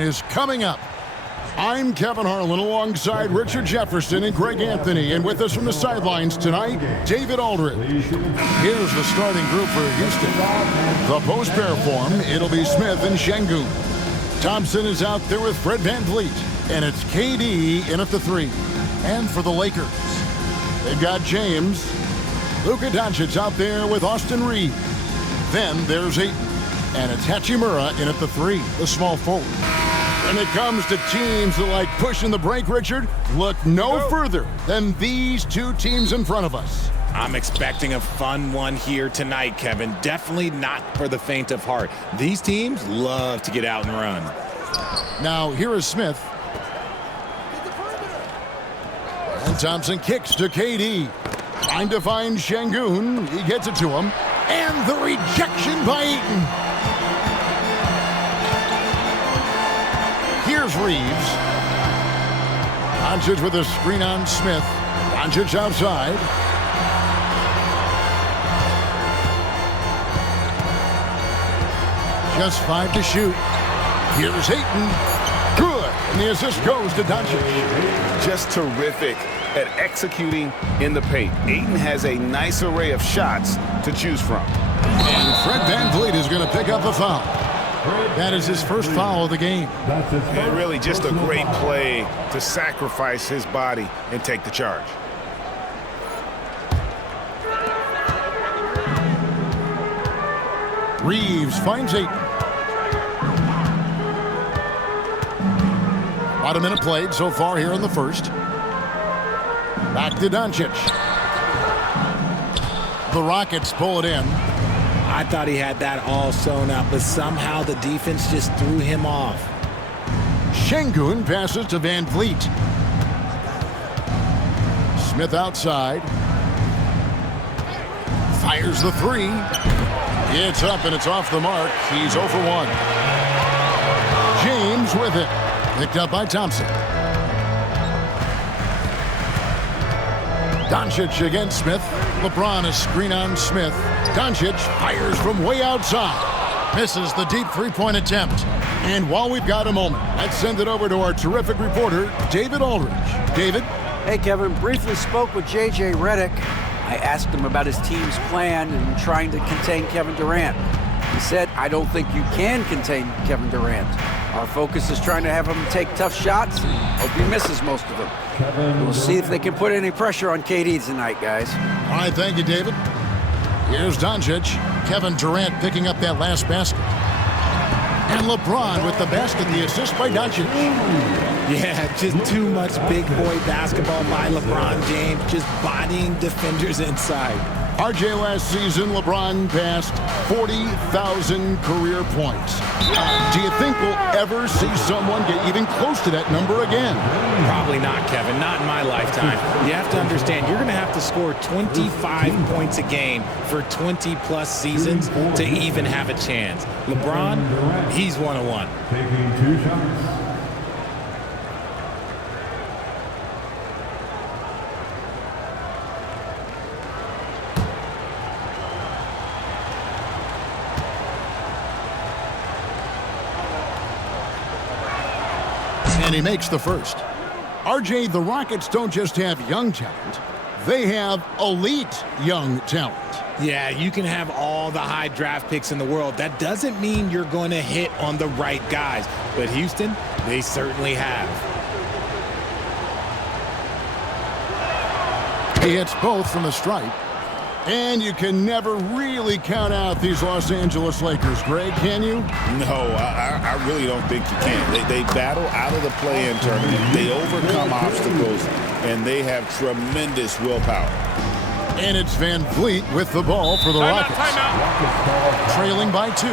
action is coming up. I'm Kevin Harlan alongside Richard Jefferson and Greg Anthony, and with us from the sidelines tonight, David Aldridge. Here's the starting group for Houston. The post-pair form, it'll be Smith and Şengün. Thompson is out there with Fred VanVleet, and it's KD in at the 3. And for the Lakers, they've got James. Luka Doncic out there with Austin Reeves. Then there's Ayton, and it's Hachimura in at the 3, the small forward. When it comes to teams that like pushing the break, Richard, look no further than these two teams in front of us. I'm expecting a fun one here tonight, Kevin. Definitely not for the faint of heart. These teams love to get out and run. Now, here is Smith. And Thompson kicks to KD. Trying to find Şengün. He gets it to him. And the rejection by Ayton. Here's Reeves. Doncic with a screen on Smith. Doncic outside. Just 5 to shoot. Here's Ayton. Good. And the assist goes to Doncic. Just terrific at executing in the paint. Ayton has a nice array of shots to choose from. And Fred VanVleet is going to pick up the foul. That is his first foul of the game. And really just a great play to sacrifice his body and take the charge. Reeves finds Ayton. About a minute played so far here in the first. Back to Doncic. The Rockets pull it in. I thought he had that all sewn up, but somehow the defense just threw him off. Şengün passes to VanVleet. Smith outside. Fires the 3. It's up and it's off the mark. He's 0 for 1. James with it. Picked up by Thompson. Doncic against Smith. LeBron a screen on Smith. Doncic fires from way outside. Misses the deep three-point attempt. And while we've got a moment, let's send it over to our terrific reporter, David Aldridge. David? Hey, Kevin. Briefly spoke with J.J. Redick. I asked him about his team's plan in trying to contain Kevin Durant. He said, I don't think you can contain Kevin Durant. Our focus is trying to have him take tough shots and hope he misses most of them. We'll see if they can put any pressure on KD tonight, guys. All right, thank you, David. Here's Doncic. Kevin Durant picking up that last basket. And LeBron with the basket, the assist by Doncic. Yeah, just too much big boy basketball by LeBron James, just bodying defenders inside. RJ, last season, LeBron passed 40,000 career points. Do you think we'll ever see someone get even close to that number again? Probably not, Kevin. Not in my lifetime. You have to understand, you're going to have to score 25 points a game for 20-plus seasons to even have a chance. LeBron, he's 1-1. Taking 2 shots. And he makes the first. RJ, the Rockets don't just have young talent, they have elite young talent. Yeah, you can have all the high draft picks in the world. That doesn't mean you're going to hit on the right guys. But Houston, they certainly have. He hits both from the stripe. And you can never really count out these Los Angeles Lakers, Greg, can you? No, I really don't think you can. They battle out of the play-in tournament. They overcome obstacles, and they have tremendous willpower. And it's VanVleet with the ball for the Rockets. Rockets trailing by 2.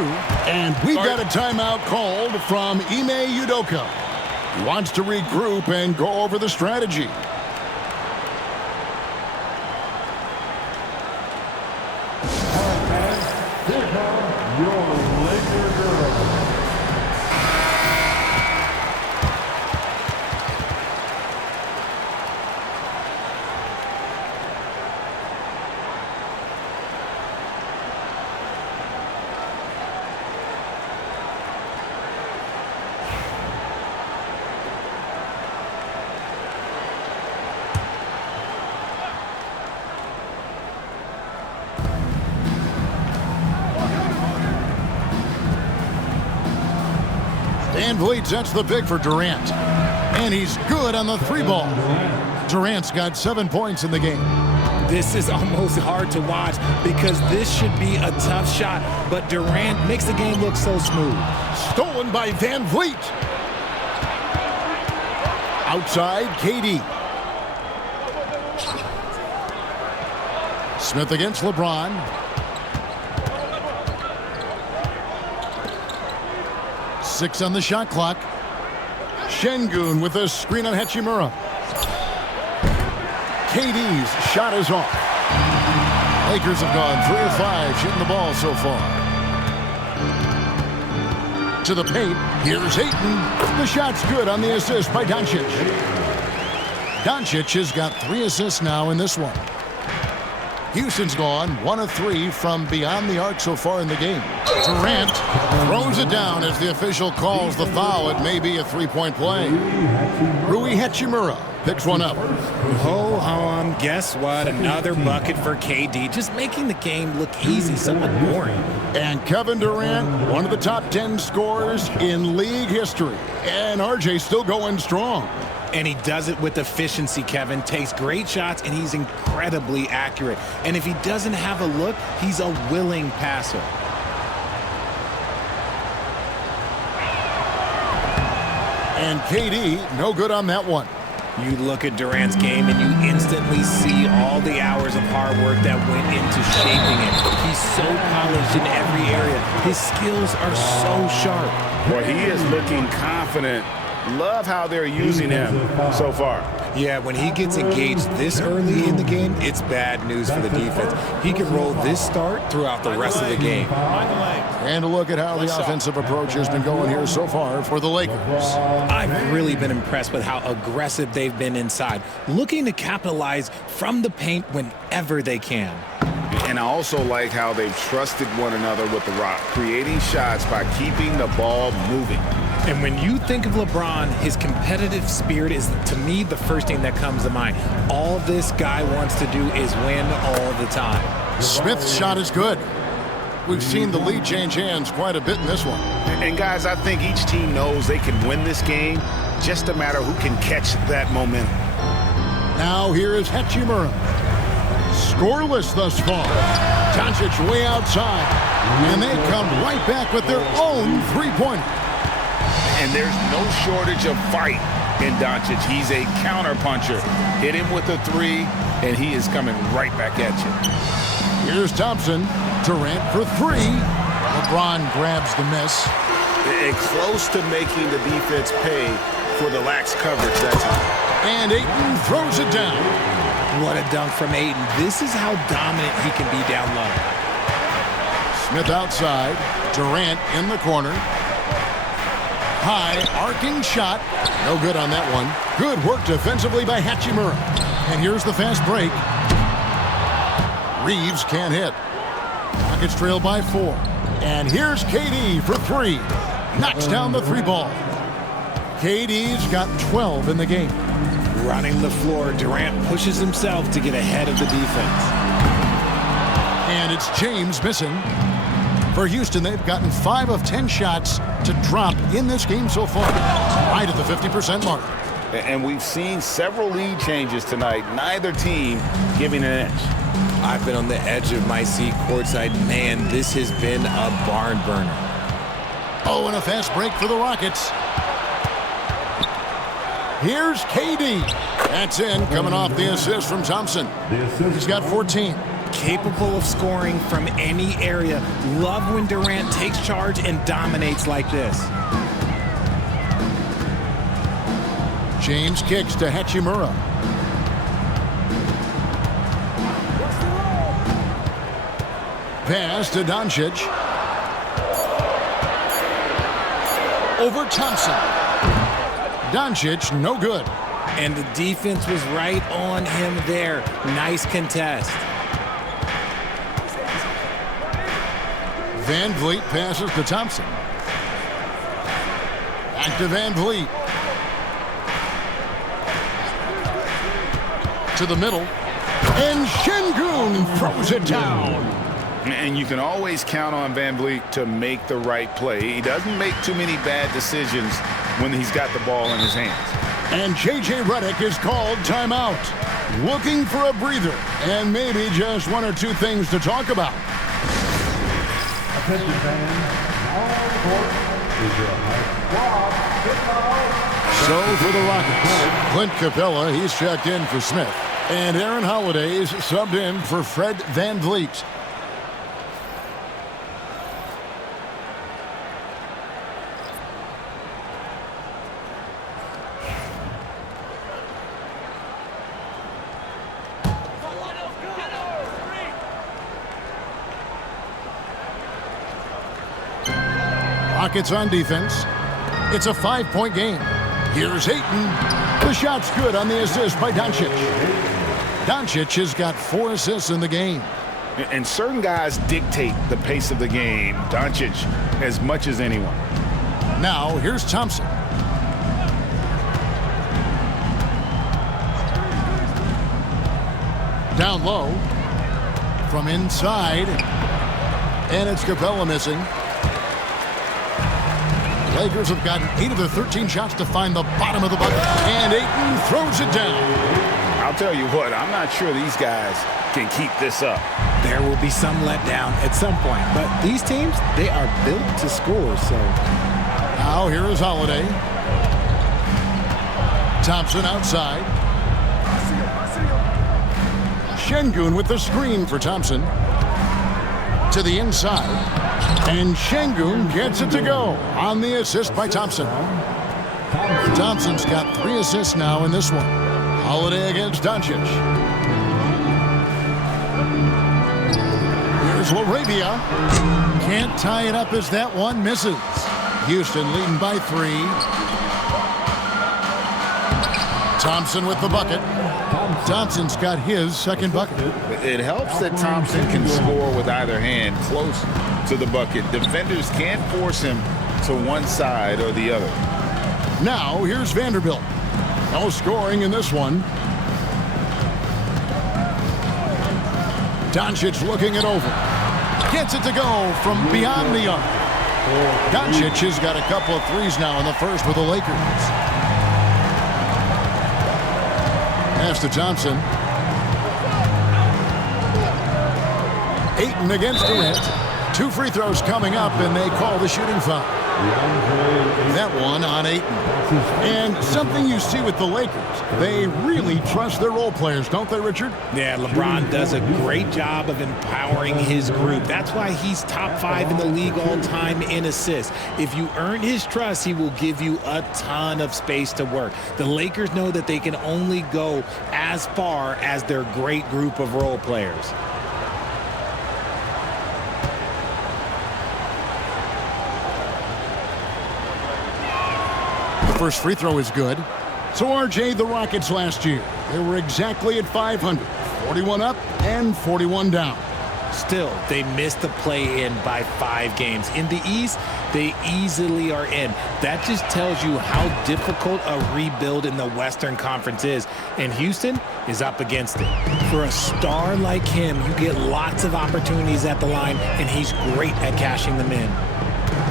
And we've got a timeout called from Ime Udoka. He wants to regroup and go over the strategy. Van Vliet sets the pick for Durant. And he's good on the 3 ball. Durant's got 7 points in the game. This is almost hard to watch because this should be a tough shot, but Durant makes the game look so smooth. Stolen by Van Vliet. Outside, KD. Smith against LeBron. Six on the shot clock. Şengün with a screen on Hachimura. KD's shot is off. Lakers have gone 3 of 5 shooting the ball so far. To the paint. Here's Ayton. The shot's good on the assist by Doncic. Doncic has got 3 assists now in this one. Houston's gone 1 of 3 from beyond the arc so far in the game. Durant throws it down as the official calls the foul. It may be a 3-point play. Rui Hachimura picks one up. Ho-hum, guess what? Another bucket for KD, just making the game look easy, somewhat boring. And Kevin Durant, one of the top 10 scorers in league history. And RJ still going strong. And he does it with efficiency, Kevin. Takes great shots, and he's incredibly accurate. And if he doesn't have a look, he's a willing passer. And KD, no good on that one. You look at Durant's game, and you instantly see all the hours of hard work that went into shaping it. He's so polished in every area. His skills are so sharp. Well, he is looking confident. Love how they're using him so far. Yeah, when he gets engaged this early in the game, it's bad news for the defense. He can roll this start throughout the rest of the game. And a look at how the offensive approach has been going here so far for the Lakers. I've really been impressed with how aggressive they've been inside, looking to capitalize from the paint whenever they can. And I also like how they've trusted one another with the rock, creating shots by keeping the ball moving. And when you think of LeBron, his competitive spirit is, to me, the first thing that comes to mind. All this guy wants to do is win all the time. Smith's shot is good. We've seen the lead change hands quite a bit in this one. And guys, I think each team knows they can win this game, just a matter who can catch that momentum. Now here is Hachimura. Scoreless thus far. Doncic way outside. And they come right back with their own 3-pointer. And there's no shortage of fight in Doncic. He's a counterpuncher. Hit him with a 3, and he is coming right back at you. Here's Thompson. Durant for 3. LeBron grabs the miss. And close to making the defense pay for the lax coverage that time. And Ayton throws it down. What a dunk from Ayton. This is how dominant he can be down low. Smith outside. Durant in the corner. High arcing shot. No good on that one. Good work defensively by Hachimura. And here's the fast break. Reeves can't hit. Rockets trail by 4. And here's KD for 3. Knocks down the 3 ball. KD's got 12 in the game. Running the floor, Durant pushes himself to get ahead of the defense. And it's James missing. For Houston, they've gotten 5 of 10 shots to drop in this game so far. Right at the 50% mark. And we've seen several lead changes tonight. Neither team giving an inch. I've been on the edge of my seat courtside. Man, this has been a barn burner. Oh, and a fast break for the Rockets. Here's KD. That's in, coming off the assist from Thompson. He's got 14. Capable of scoring from any area. Love when Durant takes charge and dominates like this. James kicks to Hachimura. Pass to Doncic. Over Thompson. Doncic, no good. And the defense was right on him there. Nice contest. Van Vliet passes to Thompson. Back to Van Vliet. To the middle. And Şengün throws it down. And you can always count on Van Vliet to make the right play. He doesn't make too many bad decisions when he's got the ball in his hands. And J.J. Redick is called timeout. Looking for a breather and maybe just one or two things to talk about. Attention fans, now on the court is your squad kickoff. So for the Rockets, Clint Capella, he's checked in for Smith. And Aaron Holiday's subbed in for Fred Van Vliet. Rockets on defense. It's a 5-point game. Here's Ayton. The shot's good on the assist by Doncic. Doncic has got 4 assists in the game. And certain guys dictate the pace of the game. Doncic as much as anyone. Now here's Thompson. Down low. From inside. And it's Capella missing. Lakers have gotten 8 of their 13 shots to find the bottom of the bucket. And Ayton throws it down. I'll tell you what, I'm not sure these guys can keep this up. There will be some letdown at some point, but these teams, they are built to score, so. Now here is Holiday. Thompson outside. Şengün with the screen for Thompson. To the inside. And Şengün gets it to go on the assist by Thompson. Thompson's got 3 assists now in this one. Holiday against Doncic. Here's LaRavia. Can't tie it up as that one misses. Houston leading by 3. Thompson with the bucket. Thompson's got his second bucket. It helps that Thompson can score with either hand close to the bucket. Defenders can't force him to one side or the other. Now here's Vanderbilt. No scoring in this one. Doncic looking it over. Gets it to go from beyond the arc. Doncic has got a couple of threes now in the first for the Lakers. Pass to Thompson. Ayton against Durant. 2 free throws coming up, and they call the shooting foul. That one on Ayton. And something you see with the Lakers, they really trust their role players, don't they, Richard? Yeah, LeBron does a great job of empowering his group. That's why he's top 5 in the league all time in assists. If you earn his trust, he will give you a ton of space to work. The Lakers know that they can only go as far as their great group of role players. First free throw is good. So RJ, the Rockets last year, they were exactly at 500, 41 up and 41 down. Still, they missed the play-in by 5 games. In the East, they easily are in. That just tells you how difficult a rebuild in the Western Conference is. And Houston is up against it. For a star like him, you get lots of opportunities at the line, and he's great at cashing them in.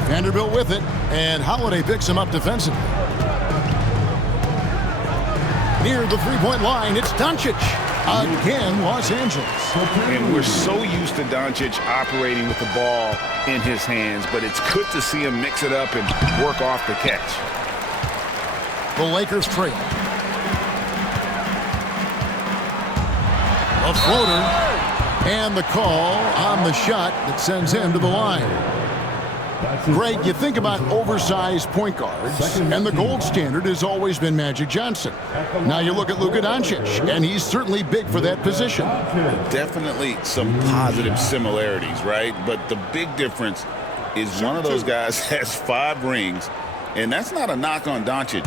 Vanderbilt with it, and Holiday picks him up defensively. Near the three-point line, it's Doncic. Again, Los Angeles. And we're so used to Doncic operating with the ball in his hands, but it's good to see him mix it up and work off the catch. The Lakers trail. A floater. And the call on the shot that sends him to the line. Greg, you think about oversized point guards, and the gold standard has always been Magic Johnson. Now you look at Luka Doncic, and he's certainly big for that position. Definitely some positive similarities, right? But the big difference is one of those guys has 5 rings, and that's not a knock on Doncic.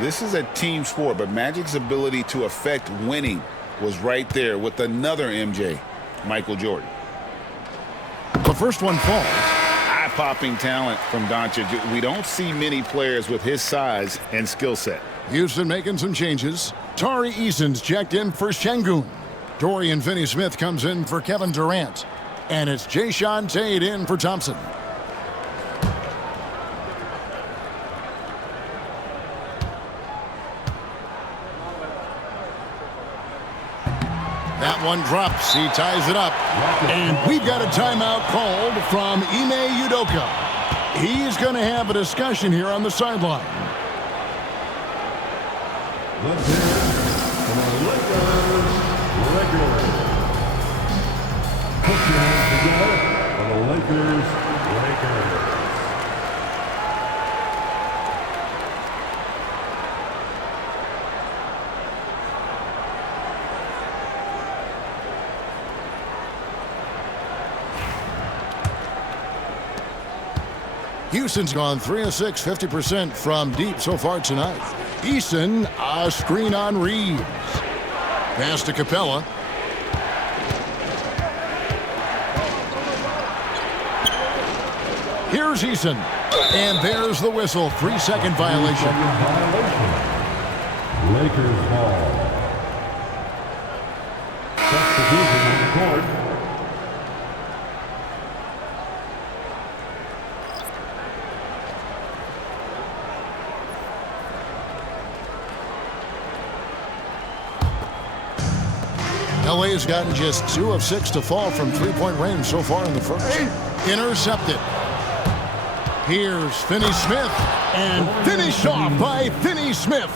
This is a team sport, but Magic's ability to affect winning was right there with another MJ, Michael Jordan. The first one falls. Popping talent from Doncic. We don't see many players with his size and skill set. Houston making some changes. Tari Eason's checked in for Şengün. Dorian Finney-Smith comes in for Kevin Durant. And it's Jayshawn Tate in for Thompson. That one drops. He ties it up. And we've got a timeout called from Ime Udoka. He's going to have a discussion here on the sideline. Let's hear it from the Lakers regulars. Put your hands together for the Lakers. Houston's gone 3 of 6, 50% from deep so far tonight. Eason, a screen on Reeves. Pass to Capella. Here's Eason. And there's the whistle. 3-second violation. Lakers ball. Substitution on the court. LA's gotten just 2 of 6 to fall from three-point range so far in the first. Intercepted. Here's Finney-Smith, and finished off by Finney-Smith.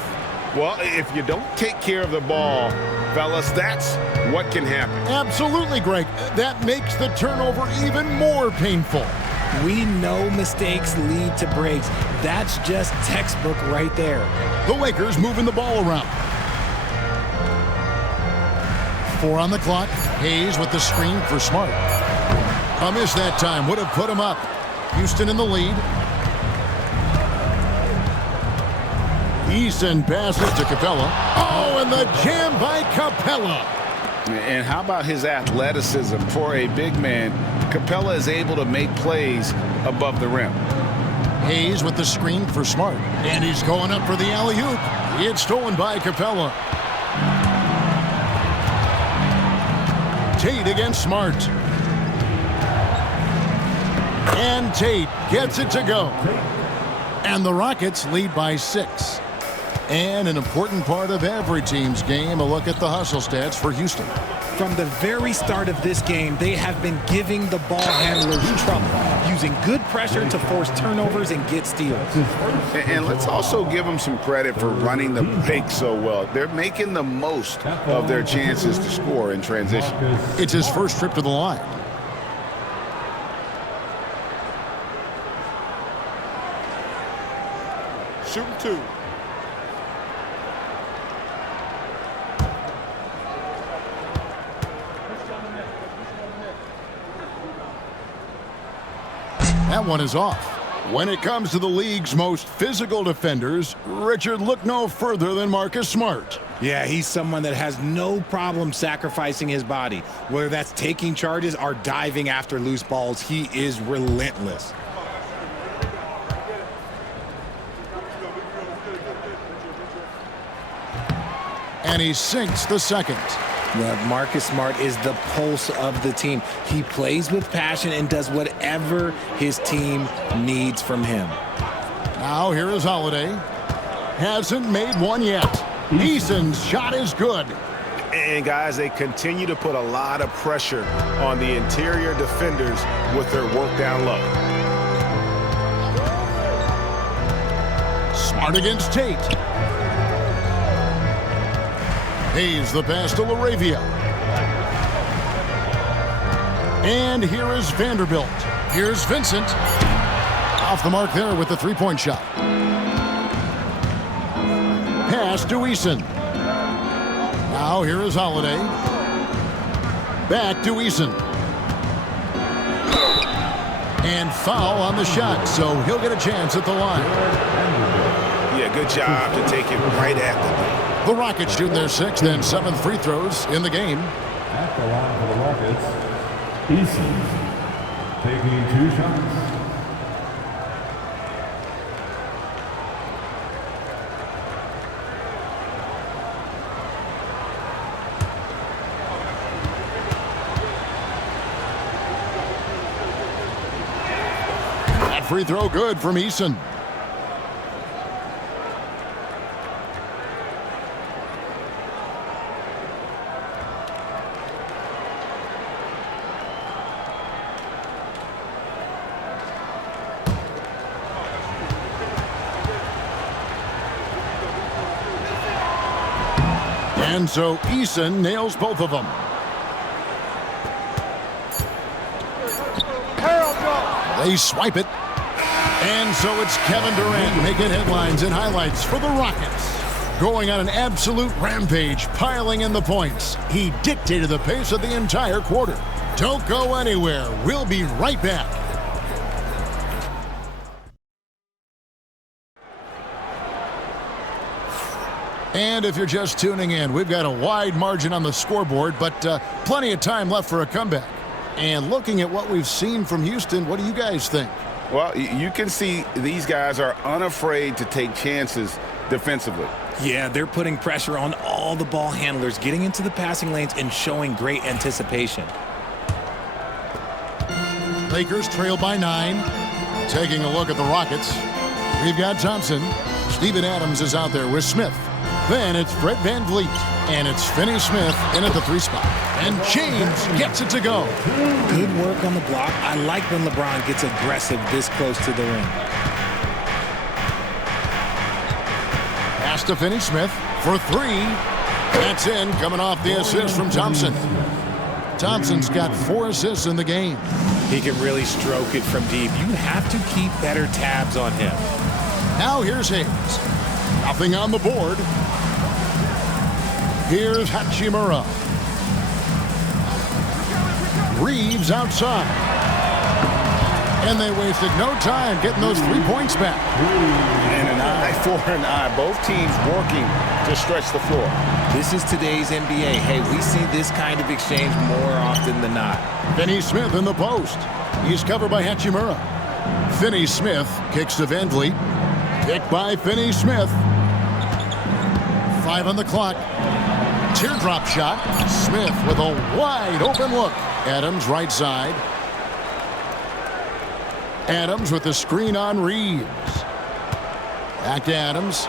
Well, if you don't take care of the ball, fellas, that's what can happen. Absolutely, Greg. That makes the turnover even more painful. We know mistakes lead to breaks. That's just textbook right there. The Lakers moving the ball around. 4 on the clock. Hayes with the screen for Smart. A miss that time would have put him up. Houston in the lead. Eason passes to Capella. Oh, and the jam by Capella. And how about his athleticism for a big man? Capella is able to make plays above the rim. Hayes with the screen for Smart. And he's going up for the alley-oop. It's stolen by Capella. Tate against Smart. And Tate gets it to go. And the Rockets lead by 6. And an important part of every team's game, a look at the hustle stats for Houston. From the very start of this game, they have been giving the ball handlers trouble, using good pressure to force turnovers and get steals. And let's also give them some credit for running the break so well. They're making the most of their chances to score in transition. It's his first trip to the line. Shooting 2. That one is off. When it comes to the league's most physical defenders, Richard, look no further than Marcus Smart. Yeah, he's someone that has no problem sacrificing his body. Whether that's taking charges or diving after loose balls, he is relentless. And he sinks the second. Yeah, Marcus Smart is the pulse of the team. He plays with passion and does whatever his team needs from him. Now here is Holiday. Hasn't made one yet. Eason's shot is good. And guys, they continue to put a lot of pressure on the interior defenders with their work down low. Smart against Tate. Hayes the pass to LaRavia. And here is Vanderbilt. Here's Vincent. Off the mark there with the three-point shot. Pass to Eason. Now here is Holiday. Back to Eason. And foul on the shot, so he'll get a chance at the line. Yeah, good job to take it right at the line. The Rockets shooting their 6th and 7th free throws in the game. At the line for the Rockets, Eason taking 2 shots. That free throw good from Eason. And so Eason nails both of them. They swipe it. And so it's Kevin Durant making headlines and highlights for the Rockets. Going on an absolute rampage, piling in the points. He dictated the pace of the entire quarter. Don't go anywhere. We'll be right back. And if you're just tuning in, we've got a wide margin on the scoreboard, but plenty of time left for a comeback. And looking at what we've seen from Houston, what do you guys think? Well, you can see these guys are unafraid to take chances defensively. Yeah, they're putting pressure on all the ball handlers, getting into the passing lanes and showing great anticipation. Lakers trail by 9. Taking a look at the Rockets. We've got Thompson. Steven Adams is out there with Smith. Then it's Fred VanVleet. And it's Finney Smith in at the 3 spot. And James gets it to go. Good work on the block. I like when LeBron gets aggressive this close to the rim. Pass to Finney Smith for 3. That's in, coming off the assist from Thompson. Thompson's got 4 assists in the game. He can really stroke it from deep. You have to keep better tabs on him. Now here's Hayes. Nothing on the board. Here's Hachimura. Reeves outside. And they wasted no time getting those 3 points back. And an eye for an eye. Both teams working to stretch the floor. This is today's NBA. Hey, we see this kind of exchange more often than not. Finney Smith in the post. He's covered by Hachimura. Finney Smith kicks to VanVleet. Picked by Finney Smith. 5 on the clock. Teardrop shot. Smith with a wide open look. Adams right side. Adams with the screen on Reeves. Back to Adams.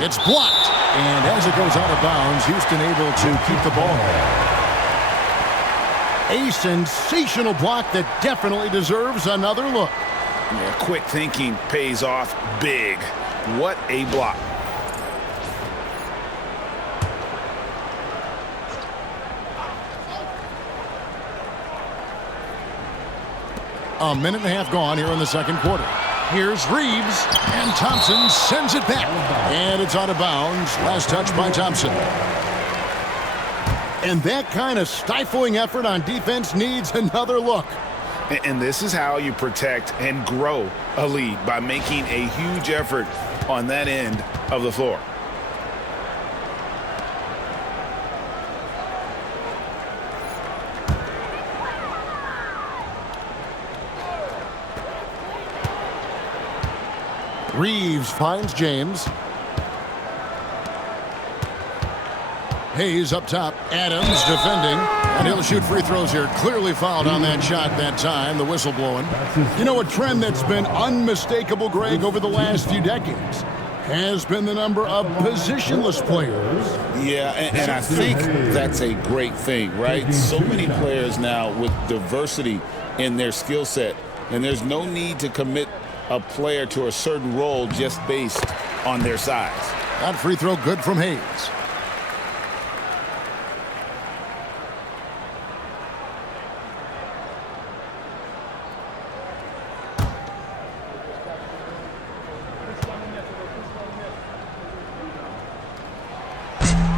It's blocked. And as it goes out of bounds, Houston able to keep the ball. A sensational block that definitely deserves another look. Yeah, quick thinking pays off big. What a block. A minute and a half gone here in the second quarter. Here's Reeves, and Thompson sends it back. And it's out of bounds. Last touch by Thompson. And that kind of stifling effort on defense needs another look. And this is how you protect and grow a lead, by making a huge effort on that end of the floor. Reeves finds James. Hayes up top. Adams defending. And he'll shoot free throws here. Clearly fouled on that shot that time. The whistle blowing. You know, a trend that's been unmistakable, Greg, over the last few decades has been the number of positionless players. Yeah, and I think that's a great thing, right? So many players now with diversity in their skill set, and there's no need to commit a player to a certain role just based on their size. That free throw good from Hayes.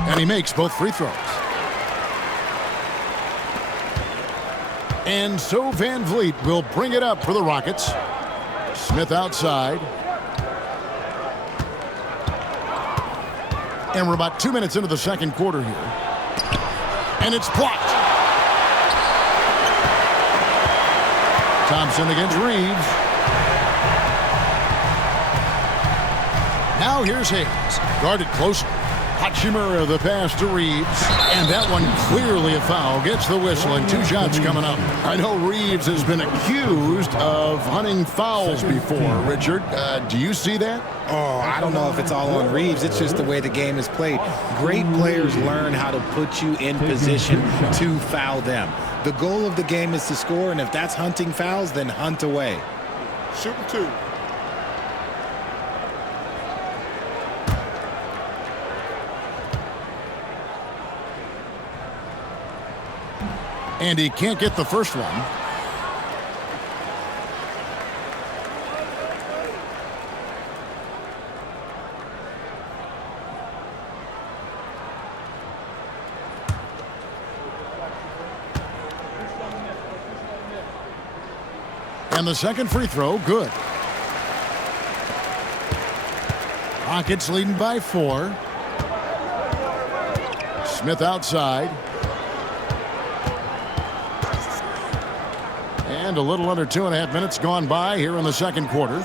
And he makes both free throws. And so VanVleet will bring it up for the Rockets. Smith outside. And we're about 2 minutes into the second quarter here. And it's blocked. Thompson against Reeves. Now here's Hayes. Guarded closely. Hachimura, the pass to Reeves. And that one clearly a foul. Gets the whistle, and 2 shots coming up. I know Reeves has been accused of hunting fouls before. Richard, do you see that? Oh, I don't know if it's all on Reeves. It's just the way the game is played. Great players learn how to put you in position to foul them. The goal of the game is to score, and if that's hunting fouls, then hunt away. Shooting 2. And he can't get the first one. And the second free throw, good. Rockets leading by 4. Smith outside. And a little under 2.5 minutes gone by here in the second quarter.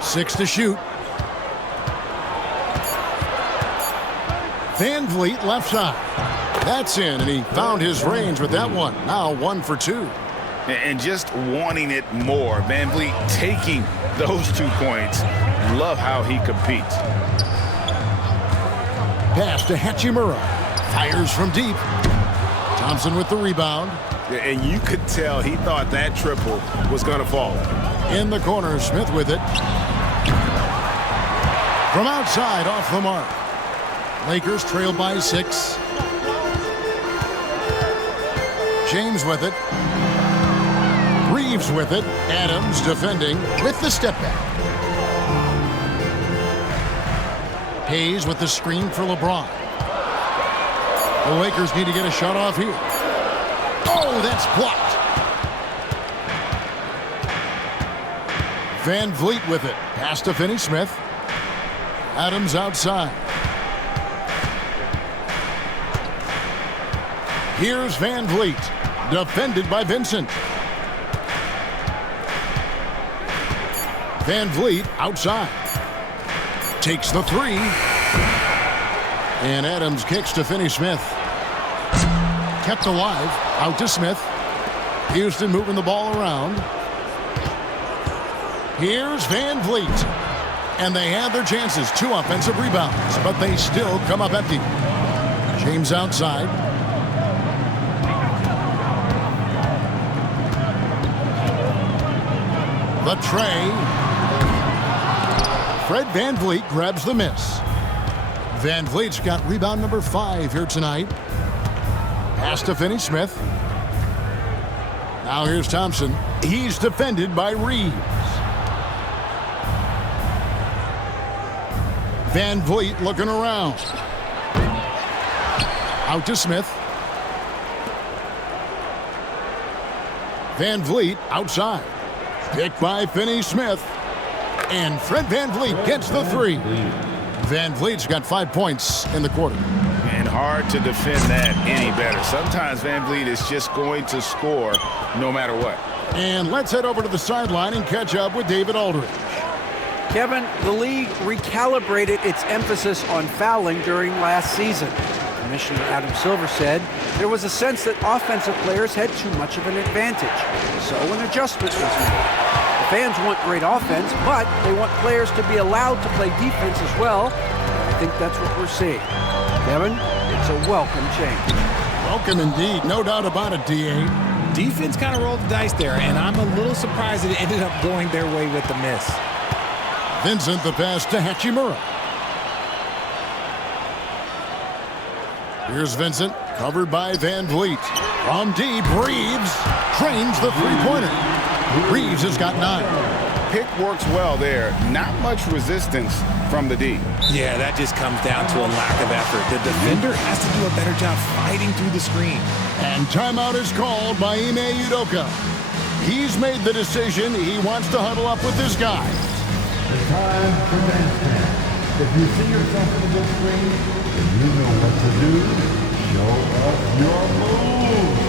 6 to shoot. Van Vliet left side. That's in, and he found his range with that one. Now 1 for 2. And just wanting it more. Van Vliet taking those 2 points. Love how he competes. Pass to Hachimura. Fires from deep. Thompson with the rebound. And you could tell he thought that triple was going to fall. In the corner, Smith with it. From outside, off the mark. Lakers trail by 6. James with it. Reeves with it. Adams defending with the step back. Hayes with the screen for LeBron. The Lakers need to get a shot off here. Oh, that's blocked. Van Vliet with it. Pass to Finney-Smith. Adams outside. Here's Van Vliet. Defended by Vincent. Van Vliet outside. Takes the 3. And Adams kicks to Finney-Smith. Kept alive. Out to Smith. Houston moving the ball around. Here's Van Vliet. And they have their chances. 2 offensive rebounds, but they still come up empty. James outside. The tray. Fred Van Vliet grabs the miss. Van Vliet's got rebound number 5 here tonight. Pass to Finney-Smith. Now here's Thompson. He's defended by Reeves. Van Vliet looking around. Out to Smith. Van Vliet outside. Picked by Finney-Smith. And Fred Van Vliet gets the 3. Van Vliet's got 5 points in the quarter. And hard to defend that any better. Sometimes Van Vliet is just going to score no matter what. And let's head over to the sideline and catch up with David Aldridge. Kevin, the league recalibrated its emphasis on fouling during last season. Commissioner Adam Silver said there was a sense that offensive players had too much of an advantage. So an adjustment was made. The fans want great offense, but they want players to be allowed to play defense as well. I think that's what we're seeing. Kevin, it's a welcome change. Welcome indeed. No doubt about it, D.A. Defense kind of rolled the dice there, and I'm a little surprised it ended up going their way with the miss. Vincent the pass to Hachimura. Here's Vincent, covered by Van Vliet. From deep, Reeves trains the three-pointer. Reeves has got 9. Pick works well there. Not much resistance from the D. Yeah, that just comes down to a lack of effort. The defender has to do a better job fighting through the screen. And timeout is called by Ime Udoka. He's made the decision. He wants to huddle up with his guys. It's time for dance camp. If you see yourself in the big screen and you know what to do, show us your moves.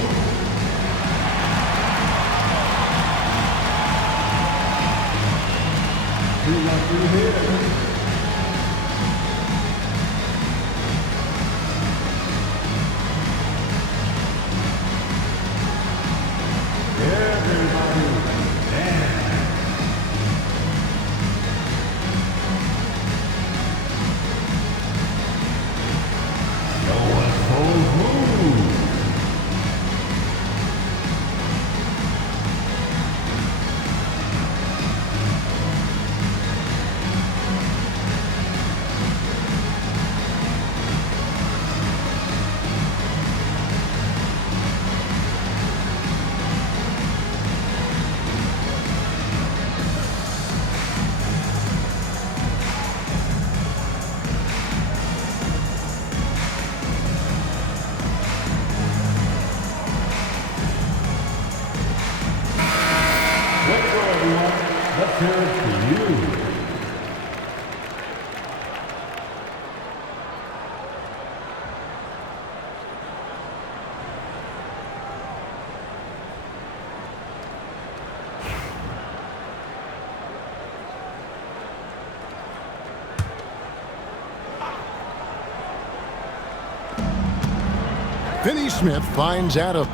Finney Smith finds Adams.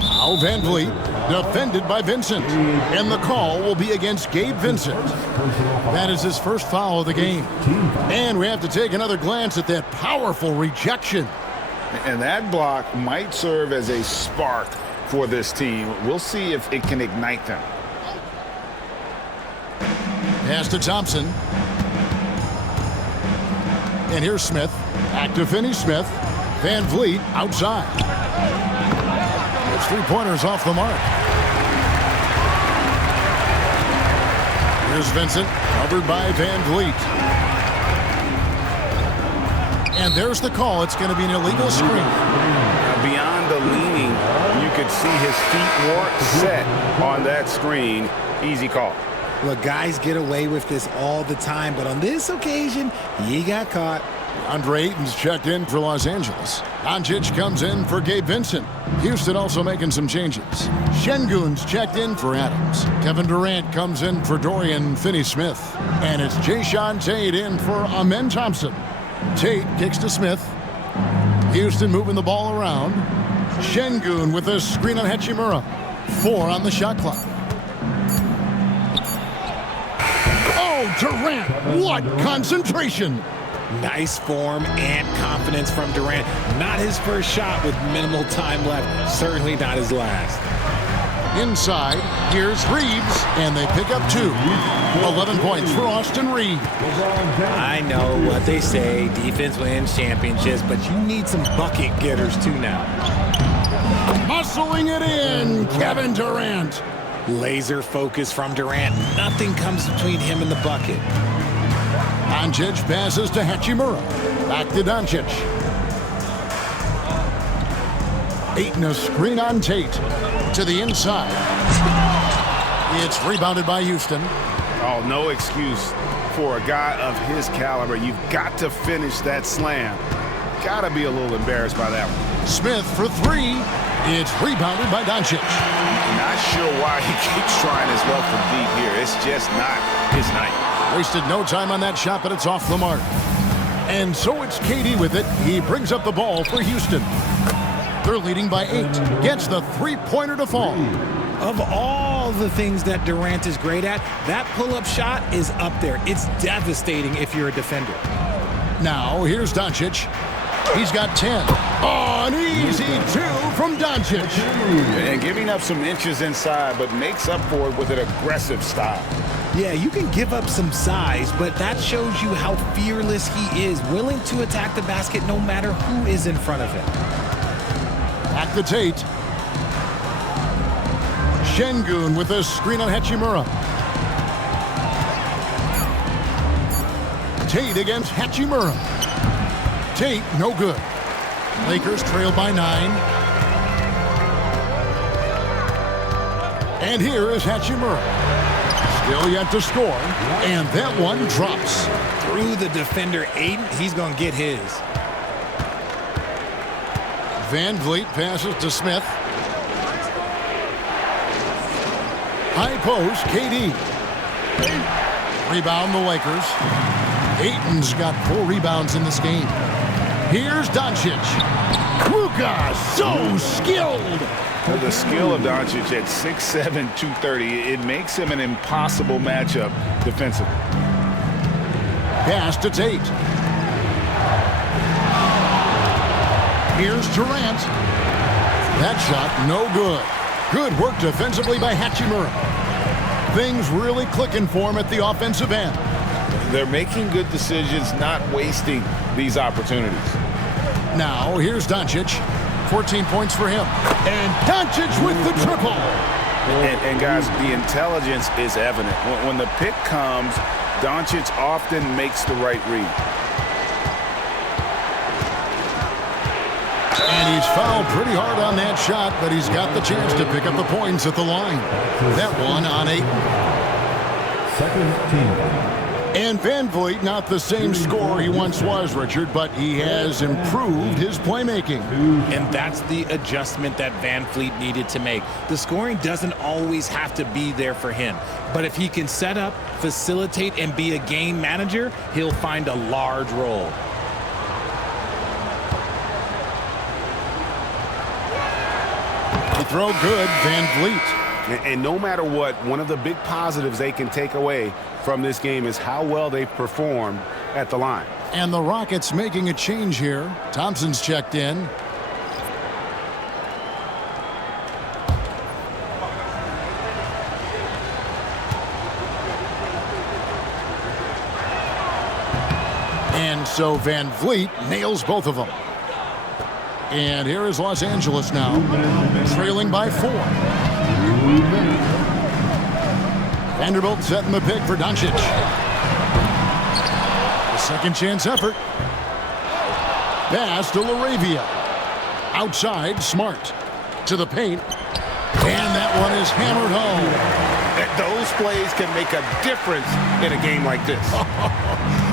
Now Van Vliet, defended by Vincent. And the call will be against Gabe Vincent. That is his first foul of the game. And we have to take another glance at that powerful rejection. And that block might serve as a spark for this team. We'll see if it can ignite them. Pass to Thompson. And here's Smith. Back to Finney Smith. Van Vliet outside. It's three-pointers off the mark. Here's Vincent, covered by Van Vliet. And there's the call. It's going to be an illegal screen. Now, beyond the leaning, you could see his feet weren't set on that screen. Easy call. Look, guys get away with this all the time, but on this occasion, he got caught. Andre Ayton's checked in for Los Angeles. Doncic comes in for Gabe Vincent. Houston also making some changes. Şengün's checked in for Adams. Kevin Durant comes in for Dorian Finney-Smith. And it's Jae'Sean Tate in for Amen Thompson. Tate kicks to Smith. Houston moving the ball around. Şengün with a screen on Hachimura. 4 on the shot clock. Oh, Durant, what concentration! Nice form and confidence from Durant. Not his first shot with minimal time left. Certainly not his last. Inside, here's Reeves, and they pick up 2. 11 points for Austin Reeves. I know what they say, defense wins championships, but you need some bucket getters too now. Muscling it in, Kevin Durant. Laser focus from Durant. Nothing comes between him and the bucket. Doncic passes to Hachimura. Back to Doncic. Ayton a screen on Tate. To the inside. It's rebounded by Houston. Oh, no excuse for a guy of his caliber. You've got to finish that slam. Got to be a little embarrassed by that one. Smith for 3. It's rebounded by Doncic. Not sure why he keeps trying his luck from deep here. It's just not his night. Wasted no time on that shot, but it's off the mark. And so it's KD with it. He brings up the ball for Houston. They're leading by 8. Gets the three-pointer to fall. Of all the things that Durant is great at, that pull-up shot is up there. It's devastating if you're a defender. Now, here's Doncic. He's got 10. Oh, an easy 2 from Doncic. And giving up some inches inside, but makes up for it with an aggressive style. Yeah, you can give up some size, but that shows you how fearless he is, willing to attack the basket no matter who is in front of him. Back to Tate. Şengün with a screen on Hachimura. Tate against Hachimura. Tate, no good. Lakers trail by 9. And here is Hachimura. Still yet to score. And that one drops. Through the defender, Ayton, he's going to get his. Van Vliet passes to Smith. High post, KD. Rebound the Lakers. Ayton's got 4 rebounds in this game. Here's Doncic. Luka, so skilled. Well, the skill of Doncic at 6'7", 230, it makes him an impossible matchup defensively. Pass to Tate. Here's Durant. That shot, no good. Good work defensively by Hachimura. Things really clicking for him at the offensive end. They're making good decisions, not wasting these opportunities. Now, here's Doncic. 14 points for him. And Doncic with the triple. And guys, the intelligence is evident. When the pick comes, Doncic often makes the right read. And he's fouled pretty hard on that shot, but he's got the chance to pick up the points at the line. That one on 8. Second team. And Van Vliet, not the same scorer he once was, Richard, but he has improved his playmaking. And that's the adjustment that Van Vliet needed to make. The scoring doesn't always have to be there for him. But if he can set up, facilitate, and be a game manager, he'll find a large role. throw good, Van Vliet. And no matter what, one of the big positives they can take away from this game is how well they performed at the line. And the Rockets making a change here. Thompson's checked in. And so Van Vliet nails both of them. And here is Los Angeles now, trailing by 4. Vanderbilt setting the pick for Doncic. The second chance effort. Pass to LaRavia. Outside, Smart. To the paint. And that one is hammered home. Those plays can make a difference in a game like this.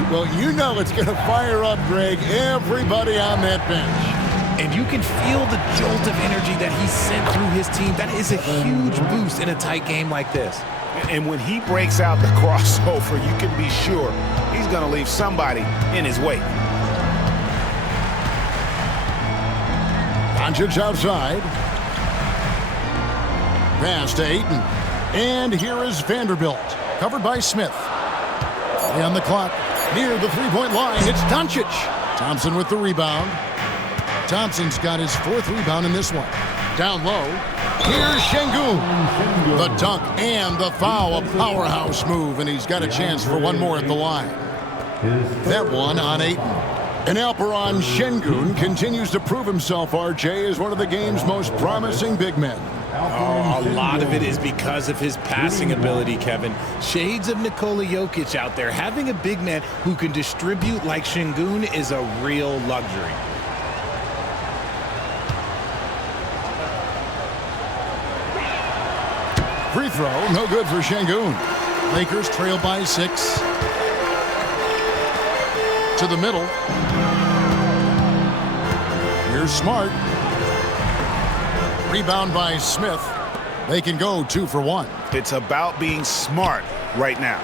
Well, you know it's going to fire up, Greg, everybody on that bench. And you can feel the jolt of energy that he sent through his team. That is a huge boost in a tight game like this. And when he breaks out the crossover, you can be sure he's going to leave somebody in his wake. Doncic outside. Pass to Ayton. And here is Vanderbilt, covered by Smith. On the clock, near the three-point line, it's Doncic. Thompson with the rebound. Thompson's got his 4th rebound in this one. Down low, here's Şengün. The dunk and the foul, a powerhouse move, and he's got a chance for one more at the line. That one on Ayton. And Alperen Şengün continues to prove himself, RJ, as one of the game's most promising big men. Oh, a lot of it is because of his passing ability, Kevin. Shades of Nikola Jokic out there. Having a big man who can distribute like Şengün is a real luxury. Free throw, no good for Şengün. Lakers trail by 6. To the middle. Here's Smart. Rebound by Smith. They can go 2 for 1. It's about being smart right now.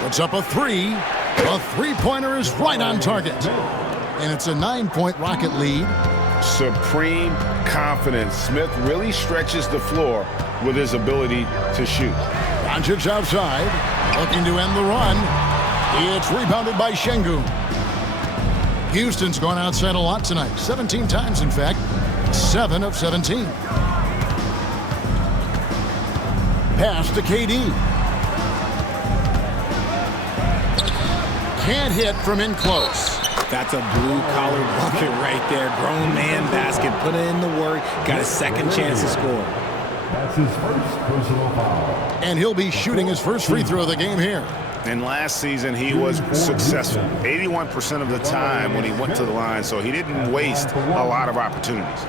Puts up a 3. A three-pointer is right on target. And it's a 9-point Rocket lead. Supreme confidence. Smith really stretches the floor with his ability to shoot. Doncic outside, looking to end the run. It's rebounded by Şengün. Houston's gone outside a lot tonight. 17 times, in fact. 7 of 17. Pass to KD. Can't hit from in close. That's a blue-collar bucket right there. Grown man basket. Put in the work. Got a second chance to score. That's his first personal foul. And he'll be shooting his first free throw of the game here. And last season, he was successful 81% of the time when he went to the line, so he didn't waste a lot of opportunities.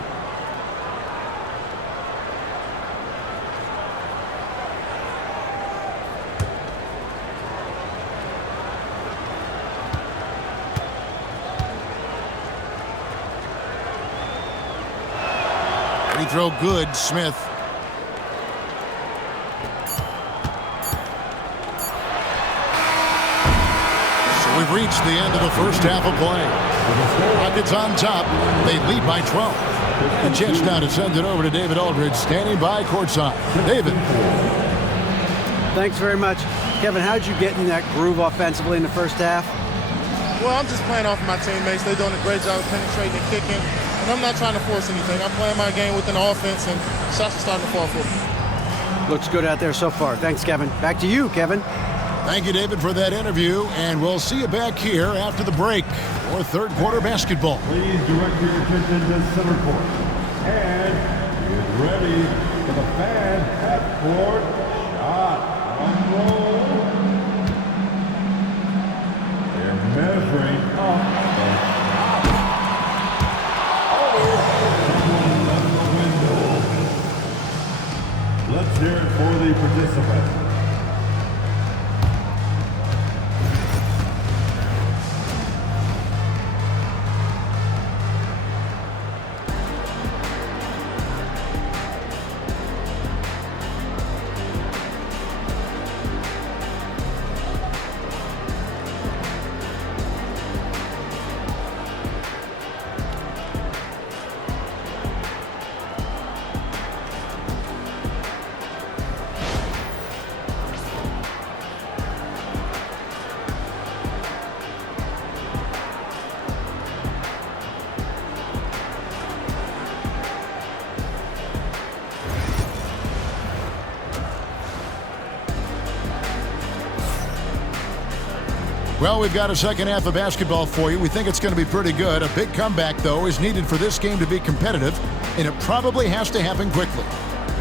Free throw good, Smith. We've reached the end of the first half of play. Rockets on top. They lead by 12. A chance now to send it over to David Aldridge, standing by courtside. David. Thanks very much. Kevin, how did you get in that groove offensively in the first half? Well, I'm just playing off of my teammates. They're doing a great job of penetrating and kicking. And I'm not trying to force anything. I'm playing my game within the offense, and shots are starting to fall for me. Looks good out there so far. Thanks, Kevin. Back to you, Kevin. Thank you, David, for that interview, and we'll see you back here after the break for third quarter basketball. Please direct your attention to center court. And get ready for the fan half-court shot. Drum roll. They're measuring up the shot. Oh, someone left the window. Let's hear it for the participants. Well, we've got a second half of basketball for you. We think it's going to be pretty good. A big comeback, though, is needed for this game to be competitive, and it probably has to happen quickly.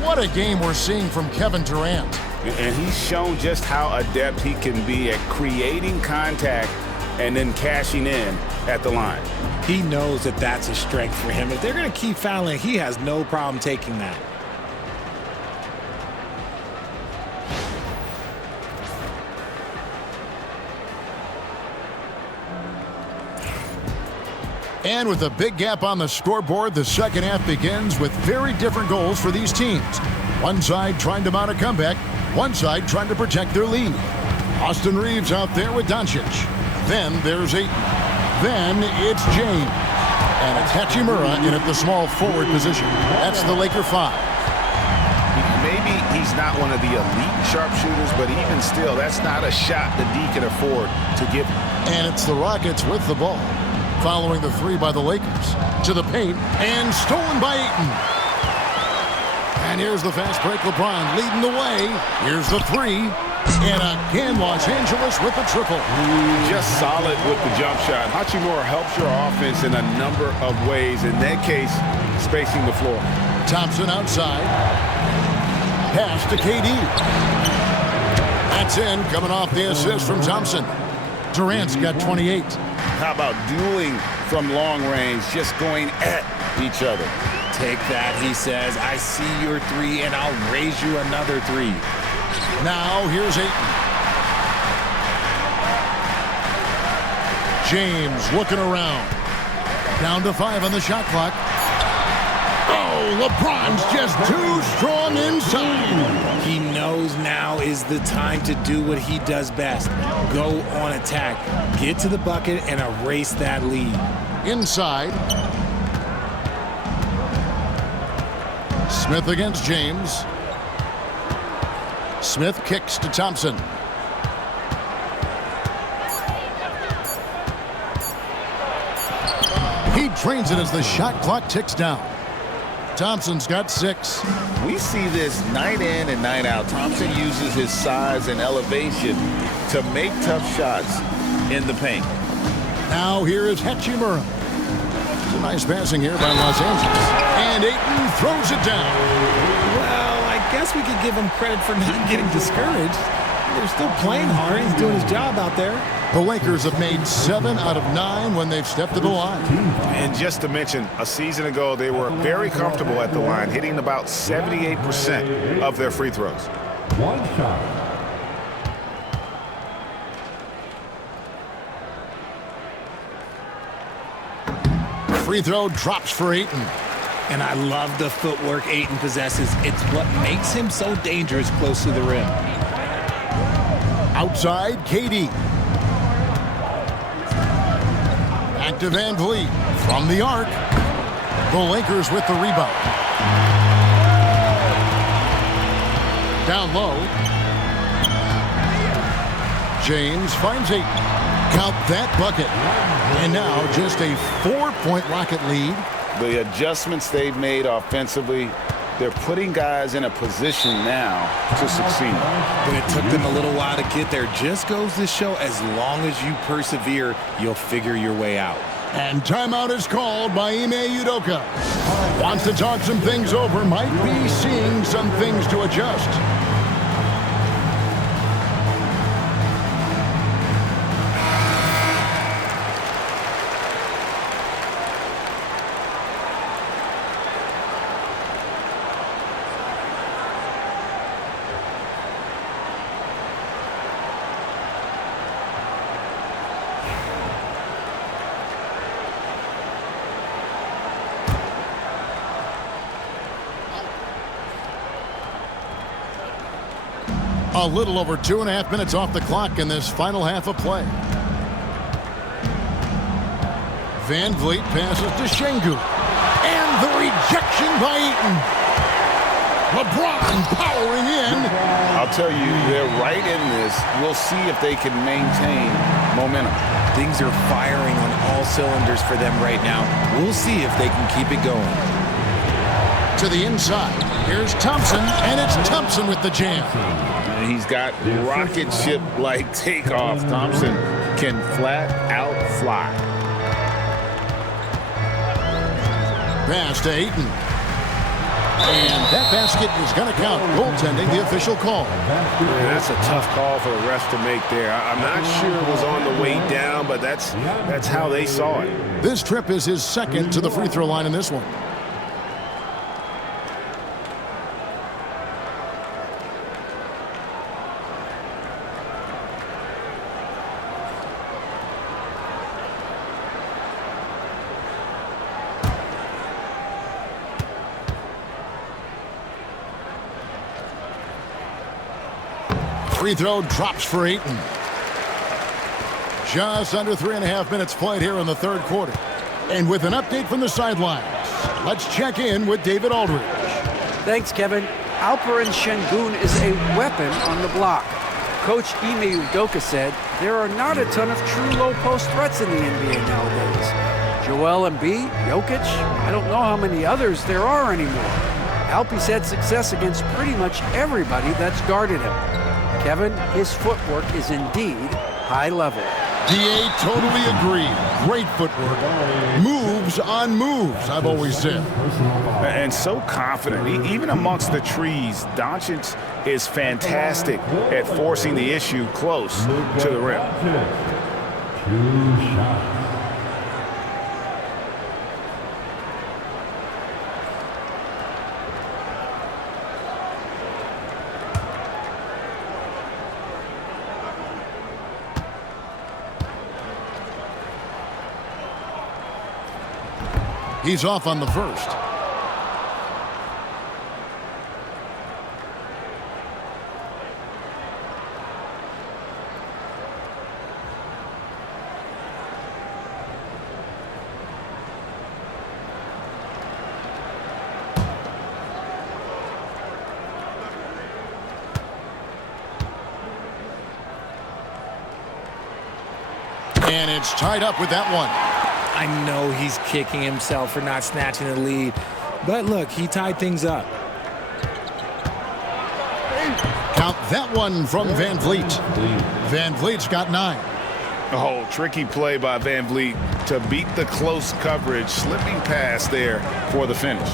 What a game we're seeing from Kevin Durant. And he's shown just how adept he can be at creating contact and then cashing in at the line. He knows that that's a strength for him. If they're going to keep fouling, he has no problem taking that. And with a big gap on the scoreboard, the second half begins with very different goals for these teams. One side trying to mount a comeback, one side trying to protect their lead. Austin Reeves out there with Doncic. Then there's Ayton. Then it's James. And it's Hachimura in at the small forward position. That's the Laker 5. Maybe he's not one of the elite sharpshooters, but even still, that's not a shot that D can afford to give. And it's the Rockets with the ball. Following the three by the Lakers. To the paint, and stolen by Ayton. And here's the fast break. LeBron leading the way. Here's the three. And again, Los Angeles with the triple. Just solid with the jump shot. Hachimura helps your offense in a number of ways. In that case, spacing the floor. Thompson outside. Pass to KD. That's in, coming off the assist from Thompson. Durant's got 28. How about dueling from long range, just going at each other? Take that, he says. I see your three, and I'll raise you another three. Now, here's Ayton. James looking around. Down to 5 on the shot clock. Oh, LeBron's just too strong inside. He knows now is the time to do what he does best. Go on attack. Get to the bucket and erase that lead. Inside. Smith against James. Smith kicks to Thompson. He trains it as the shot clock ticks down. Thompson's got 6. We see this night in and night out. Thompson uses his size and elevation to make tough shots in the paint. Now here is Hachimura. Some nice passing here by Los Angeles. And Ayton throws it down. Well, I guess we could give him credit for not getting discouraged. They're still playing hard. He's doing his job out there. The Lakers have made 7 out of 9 when they've stepped to the line. And just to mention, a season ago, they were very comfortable at the line, hitting about 78% of their free throws. One shot. Free throw drops for Ayton. And I love the footwork Ayton possesses. It's what makes him so dangerous close to the rim. Outside, KD. Back to Van Vliet from the arc. The Lakers with the rebound. Down low. James finds Ayton. Count that bucket. And now just a 4-point Rocket lead. The adjustments they've made offensively, they're putting guys in a position now to succeed. But it took them a little while to get there. Just goes to show as long as you persevere, you'll figure your way out. And timeout is called by Ime Udoka. Wants to talk some things over, might be seeing some things to adjust. A little over 2.5 minutes off the clock in this final half of play. Van Vliet passes to Şengün. And the rejection by Ayton. LeBron powering in. I'll tell you, they're right in this. We'll see if they can maintain momentum. Things are firing on all cylinders for them right now. We'll see if they can keep it going. To the inside. Here's Thompson, and it's Thompson with the jam. and he's got rocket ship-like takeoff. Thompson can flat out fly. Pass to Ayton. And that basket is going to count. Goaltending, the official call. Man, that's a tough call for the refs to make there. I'm not sure it was on the way down, but that's how they saw it. This trip is his second to the free throw line in this one. Free throw drops for Ayton. Just under 3.5 minutes played here in the third quarter. And with an update from the sidelines, let's check in with David Aldridge. Thanks, Kevin. Alperen Şengün is a weapon on the block. Coach Ime Udoka said there are not a ton of true low-post threats in the NBA nowadays. Joel Embiid, Jokic, I don't know how many others there are anymore. Alpe's had success against pretty much everybody that's guarded him. Kevin, his footwork is indeed high level. DA totally agree. Great footwork. Moves on moves, I've always said. And so confident. Even amongst the trees, Doncic is fantastic at forcing the issue close to the rim. 2 shots. He's off on the first. And it's tied up with that one. I know he's kicking himself for not snatching the lead. But look, he tied things up. Count that one from Van Vliet. Van Vliet's got 9. Oh, tricky play by Van Vliet to beat the close coverage. Slipping pass there for the finish.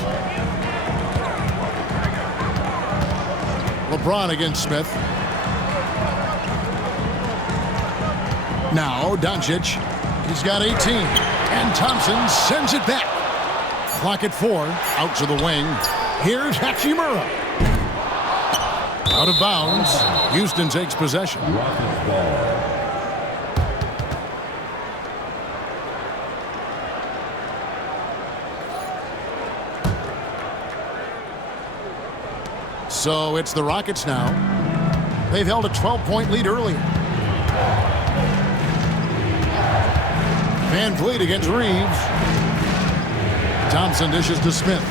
LeBron against Smith. Now Doncic. He's got 18. And Thompson sends it back. Clock at 4. Out to the wing. Here's Hachimura. Out of bounds. Houston takes possession. So it's the Rockets now. They've held a 12-point lead earlier. Van Vliet against Reeves. Thompson dishes to Smith.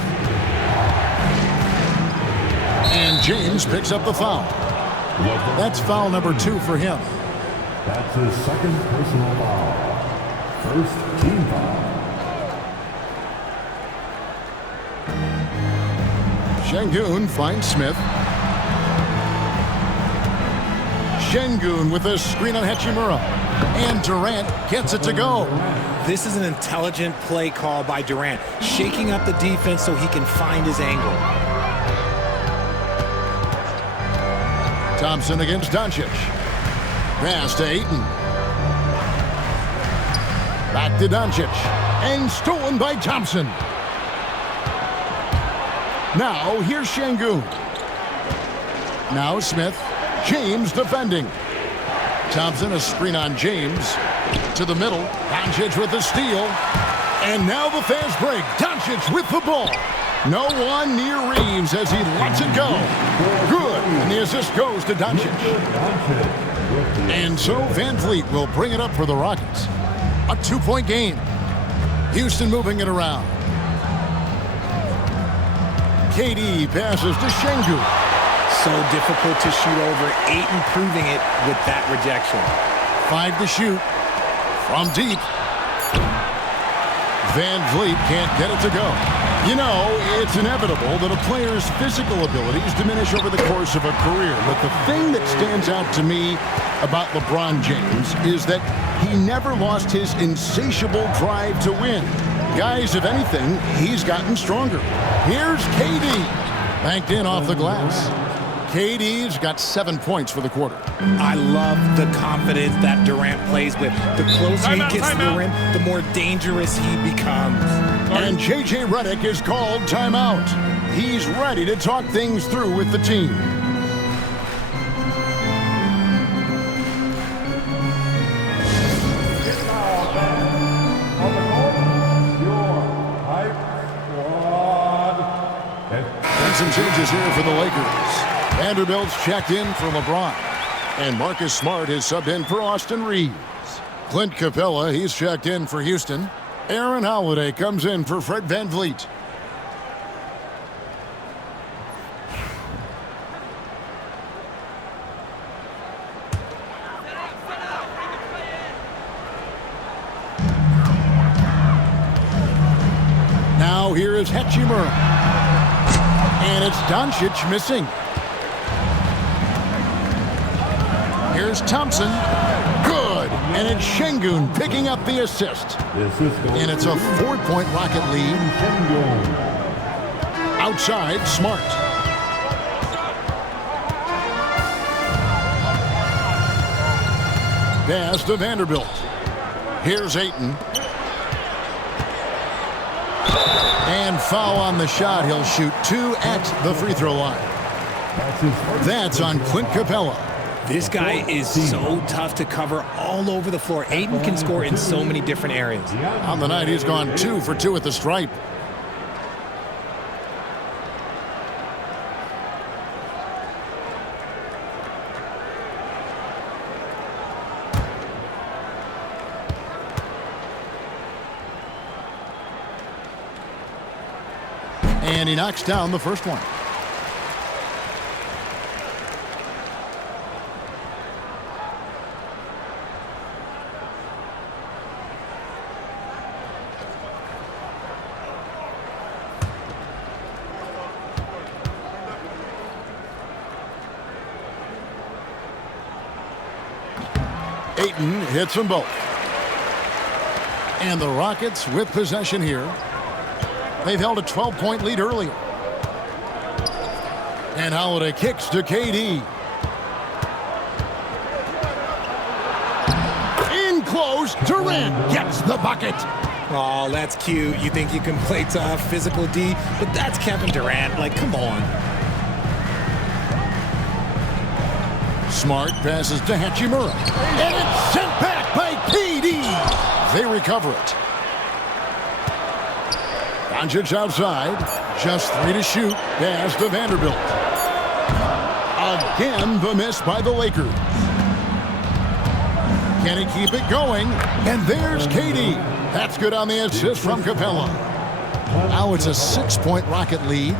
And James picks up the foul. That's foul number 2 for him. That's his second personal foul. First team foul. Şengün finds Smith. Şengün with a screen on Hachimura. And Durant gets it to go. This is an intelligent play call by Durant, shaking up the defense so he can find his angle. Thompson against Doncic. Pass to Ayton. Back to Doncic. And stolen by Thompson. Now here's Şengün. Now Smith. James defending. Thompson, a screen on James. To the middle. Doncic with the steal. And now the fast break. Doncic with the ball. No one near Reeves as he lets it go. Good. And the assist goes to Doncic. And so Van Vliet will bring it up for the Rockets. A 2-point game. Houston moving it around. KD passes to Şengün. So difficult to shoot over. Ayton proving it with that rejection. 5 to shoot. From deep. Van Vliet can't get it to go. You know, it's inevitable that a player's physical abilities diminish over the course of a career. But the thing that stands out to me about LeBron James is that he never lost his insatiable drive to win. Guys, if anything, he's gotten stronger. Here's KD. Banked in off the glass. KD's got 7 points for the quarter. I love the confidence that Durant plays with. The closer he gets to the rim, the more dangerous he becomes. And J.J. Redick is called timeout. He's ready to talk things through with the team. And some changes here for the Lakers. Vanderbilt's checked in for LeBron. And Marcus Smart is subbed in for Austin Reeves. Clint Capella, he's checked in for Houston. Aaron Holiday comes in for Fred VanVleet. Now here is Hachimura. And it's Doncic missing. Here's Thompson. Good. And it's Şengün picking up the assist. And it's a 4-point Rocket lead. Outside, Smart. Pass to Vanderbilt. Here's Ayton. And foul on the shot. He'll shoot 2 at the free throw line. That's on Clint Capella. This guy is so tough to cover all over the floor. Ayton can score in so many different areas. On the night, he's gone 2 for 2 at the stripe. And he knocks down the first one. Ayton hits them both. And the Rockets with possession here. They've held a 12-point lead earlier. And Holiday kicks to KD. In close, Durant gets the bucket. Oh, that's cute. You think you can play tough, physical D, but that's Kevin Durant. Like, come on. Smart passes to Hachimura. And it's sent back by KD. They recover it. Doncic outside. Just 3 to shoot. Pass to Vanderbilt. Again, the miss by the Lakers. Can he keep it going? And there's KD. That's good on the assist from Capella. Now it's a 6-point Rocket lead.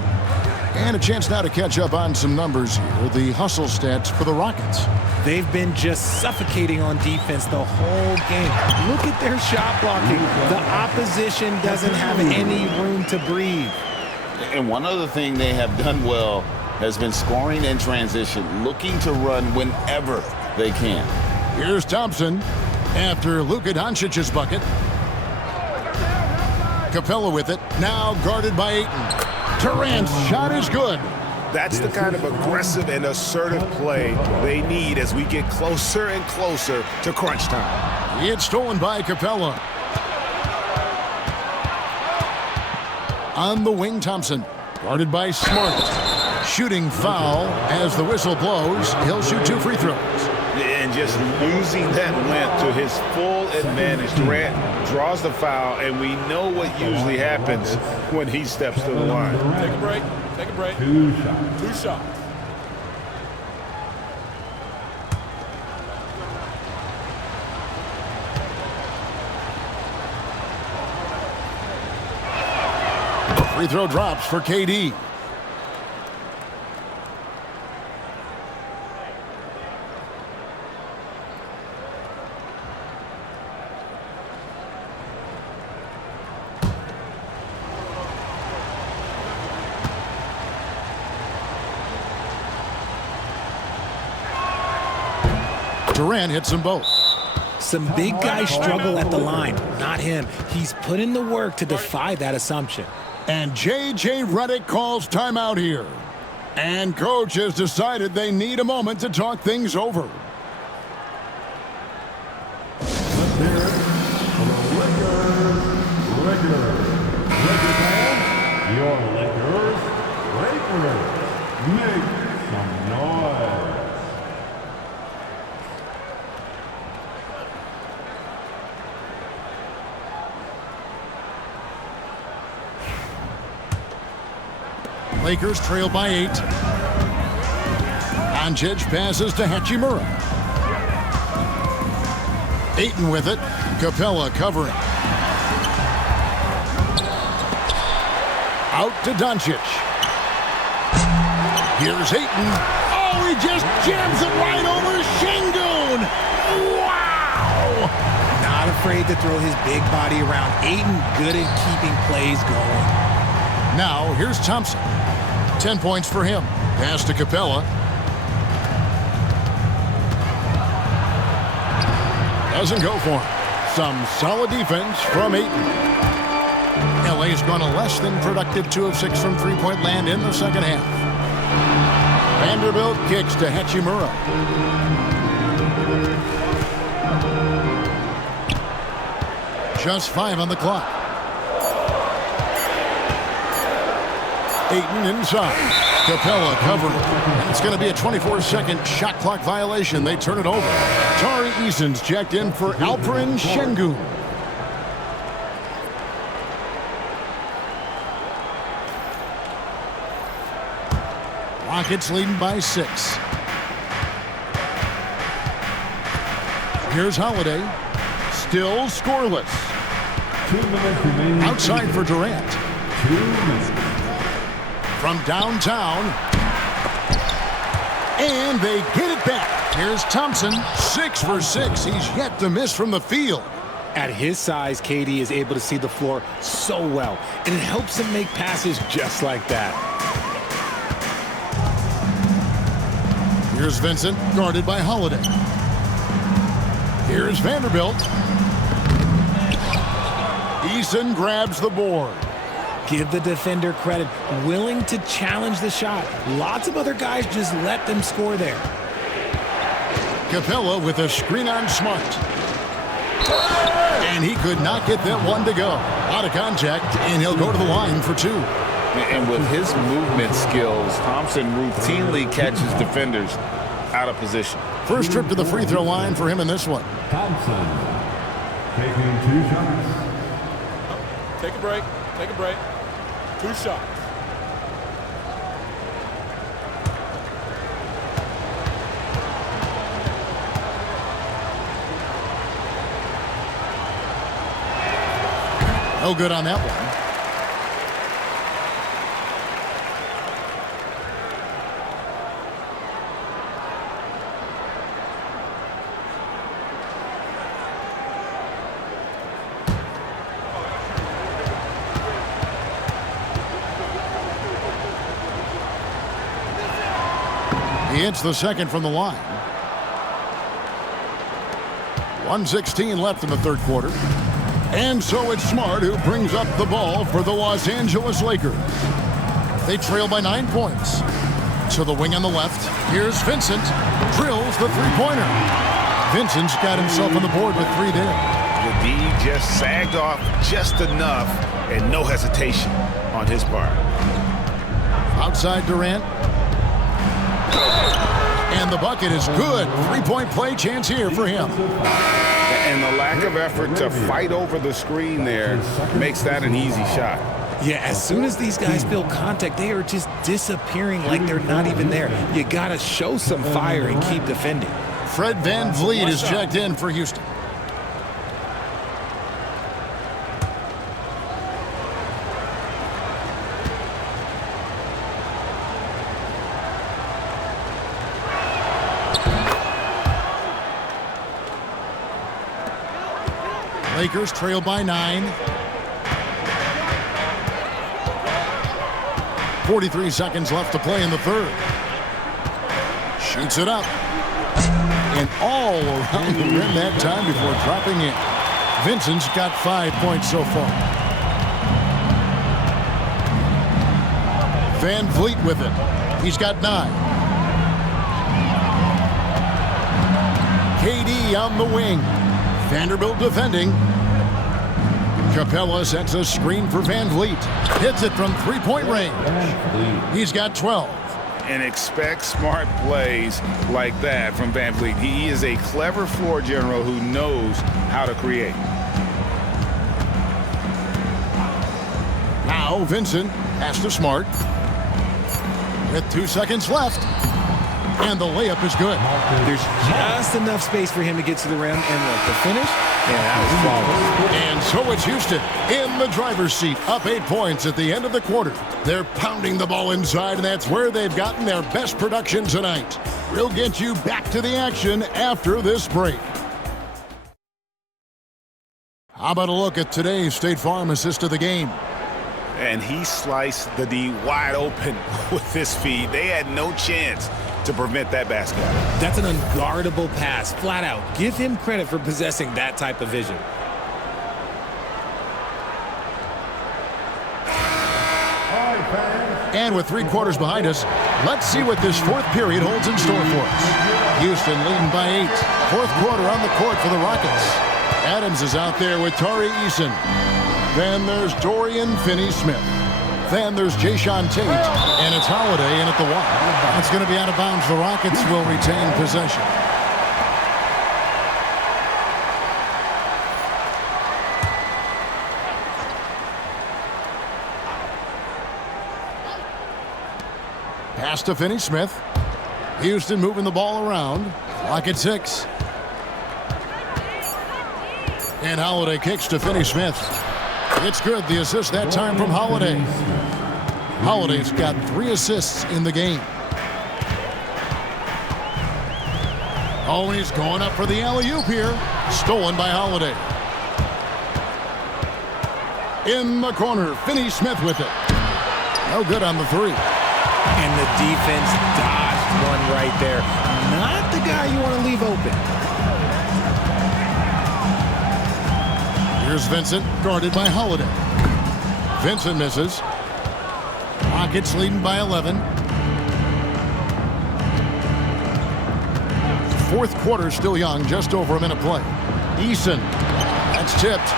And a chance now to catch up on some numbers here. The hustle stats for the Rockets. They've been just suffocating on defense the whole game. Look at their shot blocking. The opposition doesn't have any room to breathe. And one other thing they have done well has been scoring in transition, looking to run whenever they can. Here's Thompson after Luka Doncic's bucket. Capella with it. Now guarded by Ayton. Durant's shot is good. That's the kind of aggressive and assertive play they need as we get closer and closer to crunch time. It's stolen by Capella. On the wing, Thompson. Guarded by Smart. Shooting foul as the whistle blows. He'll shoot 2 free throws. And just using that length to his full advantage. Durant draws the foul, and we know what usually happens when he steps to the line. Take a break. Take a break. 2 shots. 2 shots. Free throw drops for KD. Durant hits them both. Some big guys struggle at the line. Not him. He's put in the work to defy that assumption. And J.J. Redick calls timeout here. And coach has decided they need a moment to talk things over. Let's hear it for the Lakers. Lakers fans, your Lakers, make some noise. Lakers trail by 8. Doncic passes to Hachimura. Ayton with it. Capella covering. Out to Doncic. Here's Ayton. Oh, he just jams it right over Şengün. Wow! Not afraid to throw his big body around. Ayton good at keeping plays going. Now, here's Thompson. 10 points for him. Pass to Capella. Doesn't go for him. Some solid defense from Ayton. LA's gone a less than productive 2 of 6 from three-point land in the second half. Vanderbilt kicks to Hachimura. Just 5 on the clock. Ayton inside. Capella covering. And it's going to be a 24-second shot clock violation. They turn it over. Tari Eason's checked in for Alperen Şengün. Rockets leading by 6. Here's Holiday. Still scoreless. 2 minutes remaining. Outside for Durant. 2 minutes. From downtown. And they get it back. Here's Thompson. 6 for 6. He's yet to miss from the field. At his size, KD is able to see the floor so well, and it helps him make passes just like that. Here's Vincent, guarded by Holiday. Here's Vanderbilt. Eason grabs the board. Give the defender credit, willing to challenge the shot. Lots of other guys just let them score there. Capella with a screen on Smart. And he could not get that one to go. Out of contact, and he'll go to the line for 2. And with his movement skills, Thompson routinely catches defenders out of position. First trip to the free throw line for him in this one. Thompson taking 2 shots. Take a break. Take a break. 2 shots. No good on that one. He hits the second from the line. 1:16 left in the third quarter. And so it's Smart who brings up the ball for the Los Angeles Lakers. They trail by 9 points. To the wing on the left. Here's Vincent. Drills the three-pointer. Vincent's got himself on the board with 3 there. The D just sagged off just enough and no hesitation on his part. Outside Durant. And the bucket is good. 3-point play chance here for him. And the lack of effort to fight over the screen there makes that an easy shot. Yeah, as soon as these guys feel contact, they are just disappearing like they're not even there. You got to show some fire and keep defending. Fred VanVleet is checked in for Houston. Lakers trail by 9. 43 seconds left to play in the third. Shoots it up. and all around the rim that time before dropping in. Vincent's got 5 points so far. Van Vliet with it. He's got 9. KD on the wing. Vanderbilt defending. Capella sets a screen for Van Vliet. Hits it from three-point range. He's got 12. And expect smart plays like that from Van Vliet. He is a clever floor general who knows how to create. Now Vincent pass to Smart. With 2 seconds left. And the layup is good. There's just enough space for him to get to the rim. And look, the finish, yeah, that was flawless. And so it's Houston in the driver's seat, up 8 points at the end of the quarter. They're pounding the ball inside, and that's where they've gotten their best production tonight. We'll get you back to the action after this break. How about a look at today's State Farm assist of the game? And he sliced the D wide open with his feet. They had no chance to prevent that basket. That's an unguardable pass, flat out. Give him credit for possessing that type of vision. And with 3 quarters behind us, let's see what this fourth period holds in store for us. Houston leading by 8. Fourth quarter on the court for the Rockets. Adams is out there with Tari Eason. Then there's Dorian Finney-Smith. Then there's Jayshawn Tate, and it's Holiday in at the 1. It's going to be out of bounds. The Rockets will retain possession. Pass to Finney-Smith. Houston moving the ball around. Clock at 6. And Holiday kicks to Finney-Smith. It's good. The assist that time from Holiday. Holiday's got 3 assists in the game. Oh, and he's going up for the alley-oop here. Stolen by Holiday. In the corner, Finney-Smith with it. No good on the 3. And the defense dodged one right there. Not the guy you want to leave open. Here's Vincent, guarded by Holiday. Vincent misses. Rockets leading by 11. Fourth quarter still young, just over a minute play. Eason, that's tipped.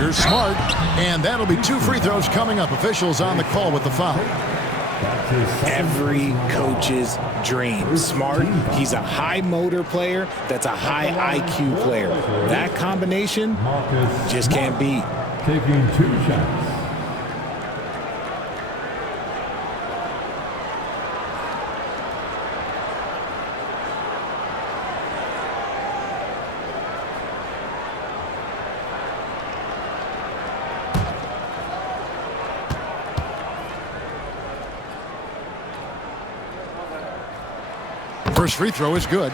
Here's Smart, and that'll be 2 free throws coming up. Officials on the call with the foul. Every coach's dream. Smart, he's a high motor player that's a high IQ player. That combination just can't beat. Taking 2 shots. First free throw is good.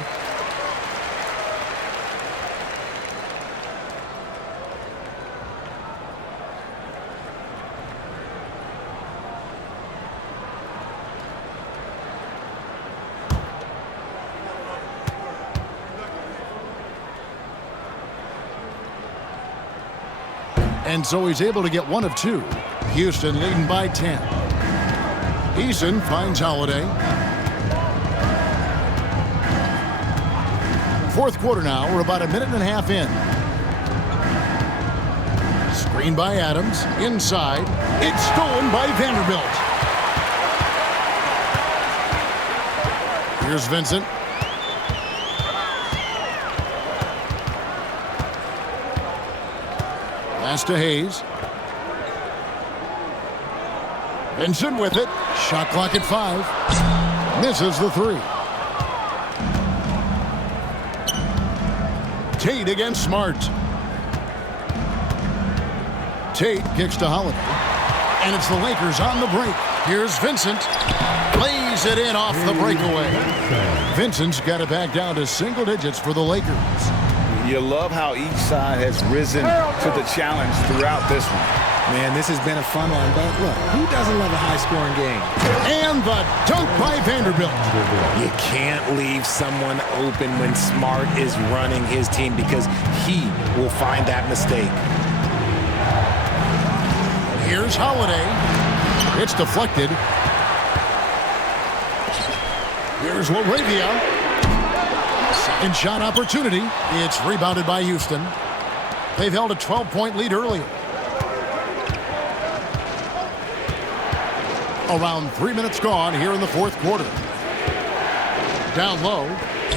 And so he's able to get 1 of 2. Houston leading by 10. Eason finds Holiday. Fourth quarter now. We're about a minute and a half in. Screen by Adams. Inside. It's stolen by Vanderbilt. Here's Vincent. Pass to Hayes. Vincent with it. Shot clock at 5. Misses the 3. Tate against Smart. Tate kicks to Holiday. And it's the Lakers on the break. Here's Vincent. Lays it in off the breakaway. Vincent's got it back down to single digits for the Lakers. You love how each side has risen to the challenge throughout this one. Man, this has been a fun one, but look, who doesn't love a high-scoring game? And the dunk by Vanderbilt. You can't leave someone open when Smart is running his team because he will find that mistake. Here's Holiday. It's deflected. Here's Laravia. Second shot opportunity. It's rebounded by Houston. They've held a 12-point lead earlier. Around 3 minutes gone here in the fourth quarter. Down low.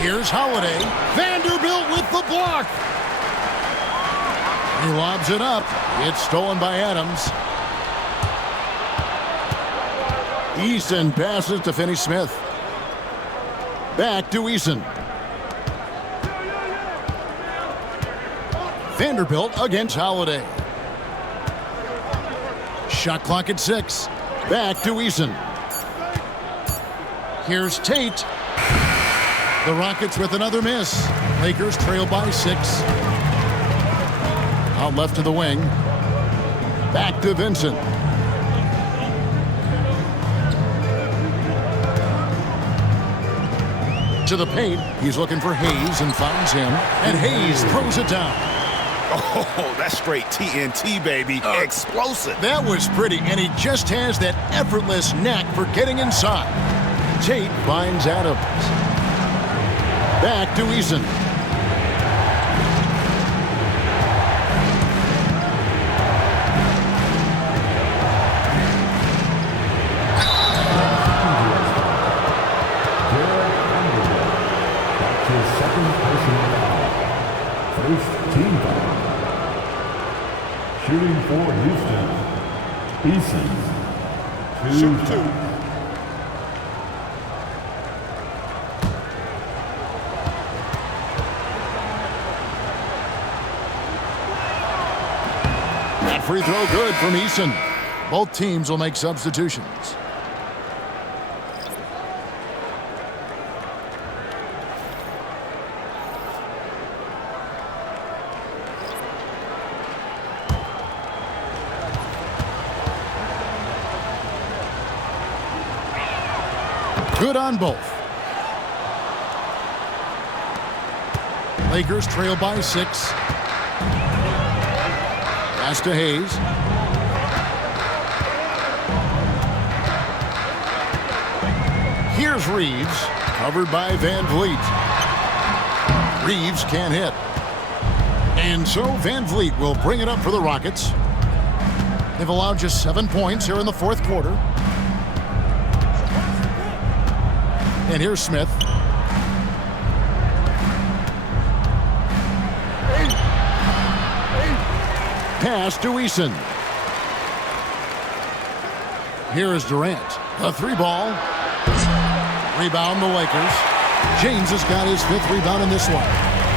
Here's Holiday. Vanderbilt with the block. He lobs it up. It's stolen by Adams. Eason passes to Finney-Smith. Back to Eason. Vanderbilt against Holiday. Shot clock at 6. Back to Eason. Here's Tate. The Rockets with another miss. Lakers trail by 6. Out left to the wing. Back to Vincent. To the paint. He's looking for Hayes and finds him. And Hayes throws it down. Oh, that's straight TNT, baby. Explosive. That was pretty, and he just has that effortless knack for getting inside. Tate finds Adams. Back to Eason. That's his second personal foul. First team foul. Shooting for Houston. Eason. Shoot two. That free throw good from Eason. Both teams will make substitutions. Good on both. Lakers trail by 6. Pass to Hayes. Here's Reeves, covered by Van Vliet. Reeves can't hit. And so Van Vliet will bring it up for the Rockets. They've allowed just 7 points here in the fourth quarter. And here's Smith. Pass to Eason. Here is Durant. A 3-ball. Rebound the Lakers. James has got his 5th rebound in this one.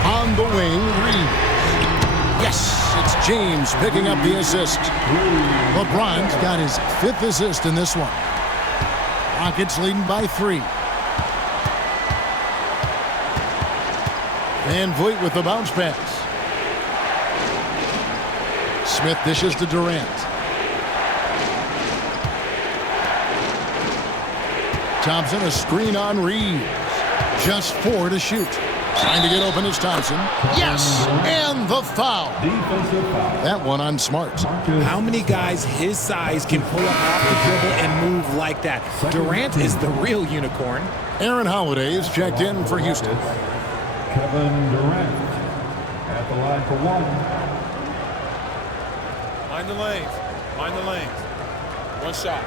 On the wing, Reeves. Yes, it's James picking up the assist. LeBron's got his 5th assist in this one. Rockets leading by 3. Van Vliet with the bounce pass. Smith dishes to Durant. Thompson, a screen on Reeves. Just 4 to shoot. Trying to get open is Thompson. Yes, and the foul. That one on Smart. How many guys his size can pull up off the dribble and move like that? Durant is the real unicorn. Aaron Holiday is checked in for Houston. Kevin Durant at the line for 1. Mind the lanes. Mind the lanes. One shot.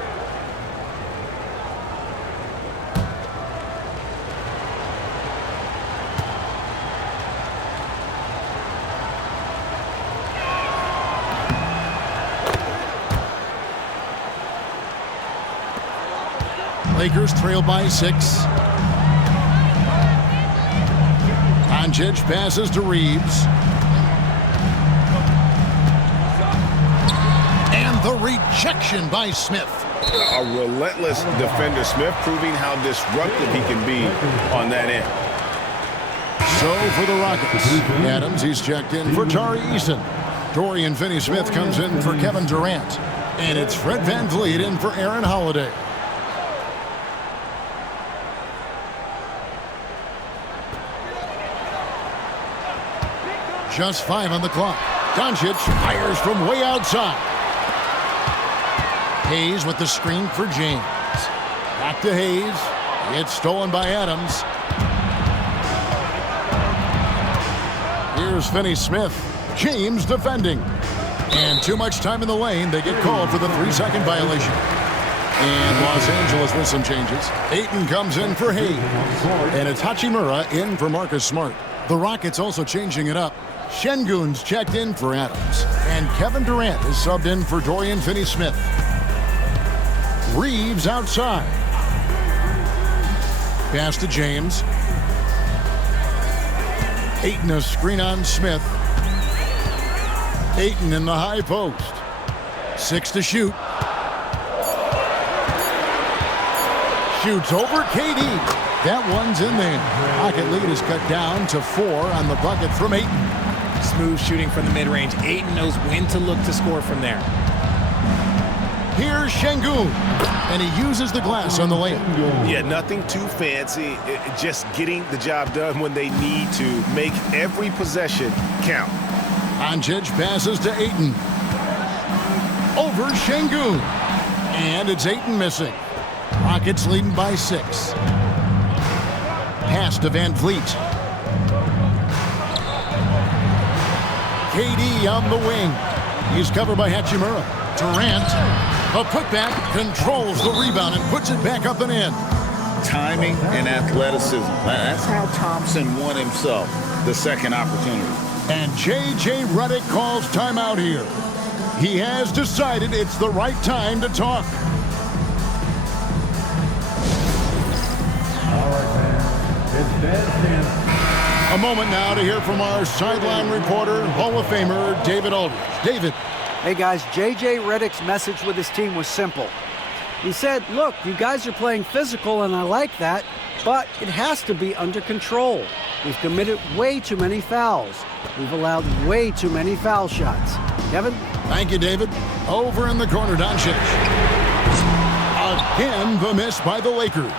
Lakers trail by 6. Doncic passes to Reeves. And the rejection by Smith. A relentless defender. Smith proving how disruptive he can be on that end. So for the Rockets, Adams, he's checked in for Tari Eason. Dorian Finney-Smith comes in for Kevin Durant. And it's Fred VanVleet in for Aaron Holiday. Just 5 on the clock. Doncic fires from way outside. Hayes with the screen for James. Back to Hayes. It's stolen by Adams. Here's Finney-Smith. James defending. And too much time in the lane. They get called for the 3-second violation. And Los Angeles with some changes. Ayton comes in for Hayes. And it's Hachimura in for Marcus Smart. The Rockets also changing it up. Şengün's checked in for Adams. And Kevin Durant is subbed in for Dorian Finney-Smith. Reeves outside. Pass to James. Ayton a screen on Smith. Ayton in the high post. 6 to shoot. Shoots over KD. That one's in there. Rocket lead is cut down to 4 on the bucket from Ayton. Smooth shooting from the mid-range. Ayton knows when to look to score from there. Here's Şengün, and he uses the glass on the layup. Yeah, nothing too fancy. Just getting the job done when they need to. Make every possession count. Doncic passes to Ayton. Over Şengün. And it's Ayton missing. Rockets leading by 6. Pass to VanVleet. KD on the wing. He's covered by Hachimura. Durant, a putback, controls the rebound and puts it back up and in. Timing and athleticism. That's how Thompson won himself the second opportunity. And J.J. Redick calls timeout here. He has decided it's the right time to talk. All right, man. It's dead. A moment now to hear from our sideline reporter, Hall of Famer David Aldridge. David. Hey guys, J.J. Redick's message with his team was simple. He said, look, you guys are playing physical and I like that, but it has to be under control. We've committed way too many fouls. We've allowed way too many foul shots. Kevin? Thank you, David. Over in the corner, Doncic. Again, the miss by the Lakers.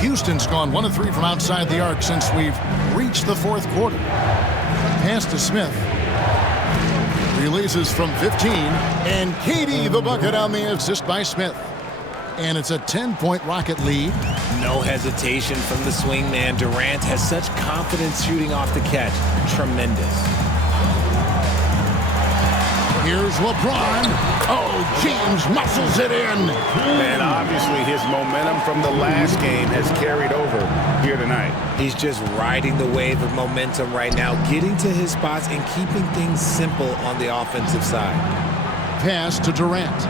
Houston's gone 1 of 3 from outside the arc since we've reached the 4th quarter. Pass to Smith. Releases from 15. And KD the bucket on the assist by Smith. And it's a 10-point Rocket lead. No hesitation from the swing man. Durant has such confidence shooting off the catch. Tremendous. Here's LeBron. Oh, James muscles it in. And obviously his momentum from the last game has carried over here tonight. He's just riding the wave of momentum right now, getting to his spots and keeping things simple on the offensive side. Pass to Durant.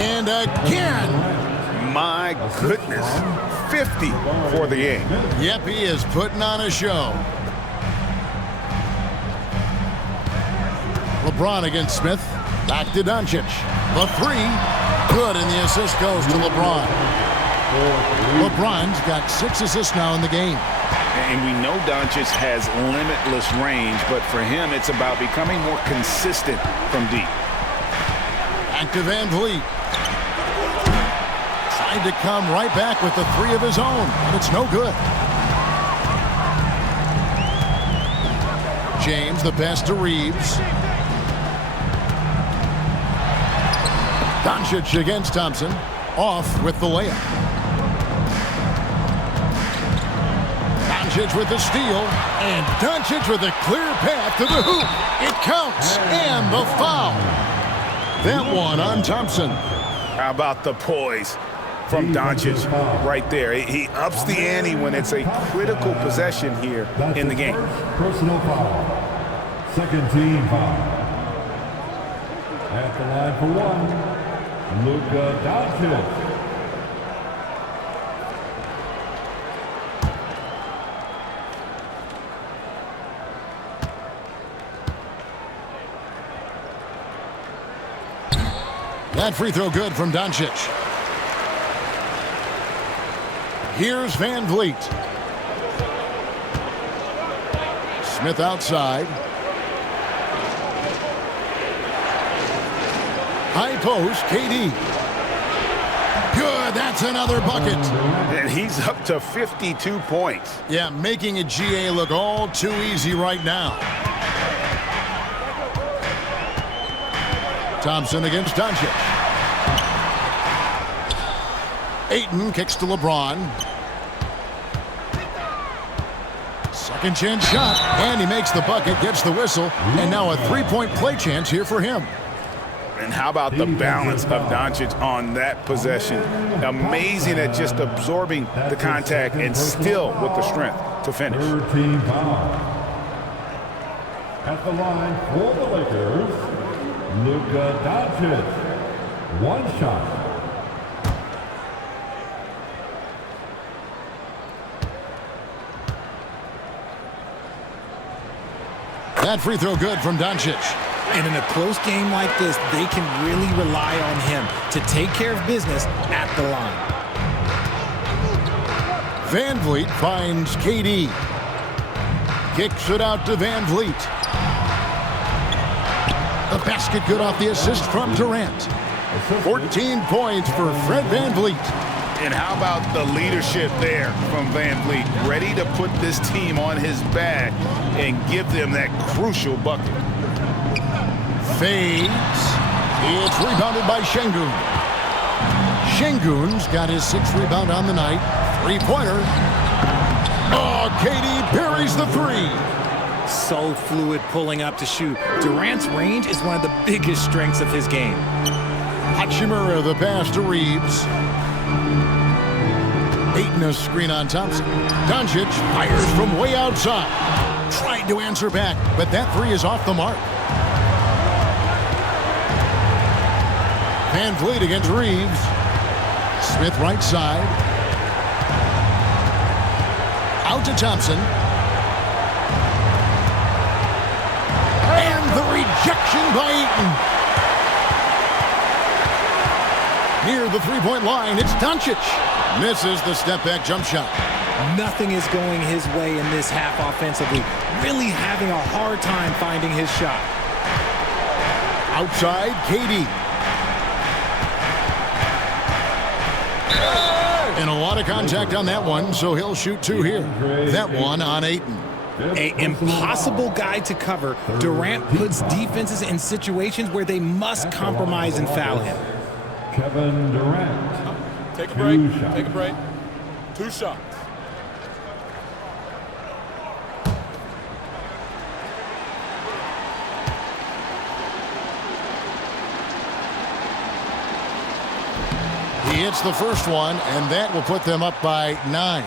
And again. My goodness. 50 for the game. Yep, he is putting on a show. LeBron against Smith. Back to Doncic. The 3. Good, and the assist goes to LeBron. LeBron's got 6 assists now in the game. And we know Doncic has limitless range, but for him, it's about becoming more consistent from deep. Back to VanVleet. Tried to come right back with the 3 of his own, but it's no good. James, the pass to Reeves. Doncic against Thompson. Off with the layup. Doncic with the steal. And Doncic with a clear path to the hoop. It counts. And the foul. That one on Thompson. How about the poise from Doncic right there? He ups the ante when it's a critical possession here in the game. Personal foul. Second team foul. At the line for 1. Luka Doncic. That free throw good from Doncic. Here's VanVleet. Smith outside. High post, KD. Good, that's another bucket. And he's up to 52 points. Yeah, making a GA look all too easy right now. Thompson against Doncic. Ayton kicks to LeBron. Second chance shot, and he makes the bucket, gets the whistle, and now a three-point play chance here for him. And how about the balance of Doncic on that possession? Amazing at just absorbing the contact and still with the strength to finish. 13 foul. At the line for the Lakers, Luka Doncic. One shot. That free throw good from Doncic. And in a close game like this, they can really rely on him to take care of business at the line. Van Vliet finds KD. Kicks it out to Van Vliet. The basket good off the assist from Durant. 14 points for Fred Van Vliet. And how about the leadership there from Van Vliet? Ready to put this team on his back and give them that crucial bucket. Fades. It's rebounded by Şengün. Şengün's got his 6th rebound on the night. Three-pointer. Oh, KD buries the three. So fluid pulling up to shoot. Durant's range is one of the biggest strengths of his game. Hachimura the pass to Reeves. Ayton a screen on Thompson. Doncic fires from way outside. Tried to answer back, but that three is off the mark. Van Vliet against Reeves. Smith right side. Out to Thompson. And the rejection by Ayton. Near the three-point line, it's Doncic. Misses the step-back jump shot. Nothing is going his way in this half offensively. Really having a hard time finding his shot. Outside, KD. And a lot of contact on that one, so he'll shoot two here. That one on Ayton. An impossible guy to cover. Durant puts defenses in situations where they must compromise and foul him. Kevin Durant. Take a break. Take a break. 2 shots. He hits the first one, and that will put them up by 9.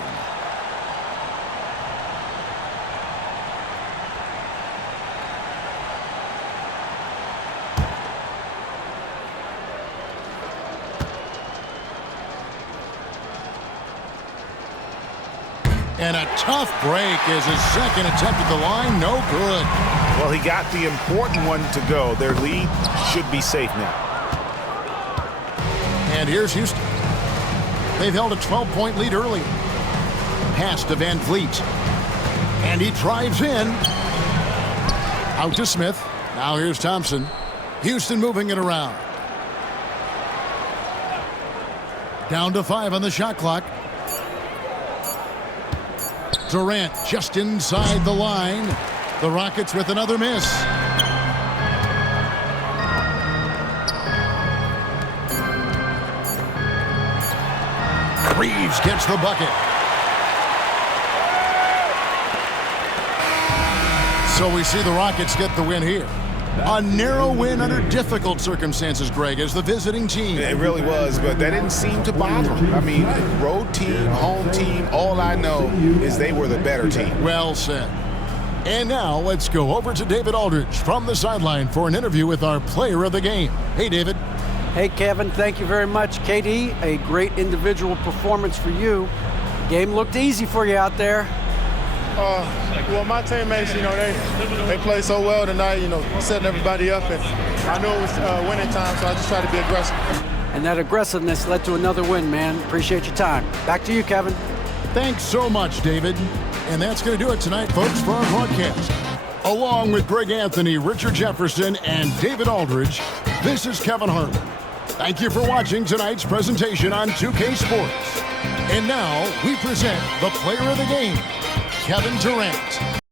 And a tough break is his second attempt at the line. No good. Well, he got the important one to go. Their lead should be safe now. And here's Houston. They've held a 12-point lead early. Pass to Van Vliet. And he drives in. Out to Smith. Now here's Thompson. Houston moving it around. Down to 5 on the shot clock. Durant just inside the line. The Rockets with another miss. Reeves gets the bucket. So we see the Rockets get the win here. A narrow win under difficult circumstances, Greg, as the visiting team. It really was, but that didn't seem to bother them. I mean, road team, home team, all I know is they were the better team. Well said. And now let's go over to David Aldridge from the sideline for an interview with our player of the game. Hey, David. Hey, Kevin, thank you very much. KD, a great individual performance for you. Game looked easy for you out there. Well, my teammates, they played so well tonight, setting everybody up. And I knew it was winning time, so I just tried to be aggressive. And that aggressiveness led to another win, man. Appreciate your time. Back to you, Kevin. Thanks so much, David. And that's going to do it tonight, folks, for our broadcast. Along with Greg Anthony, Richard Jefferson, and David Aldridge, This is Kevin Harlan. Thank you for watching tonight's presentation on 2K Sports. And now we present the player of the game, Kevin Durant.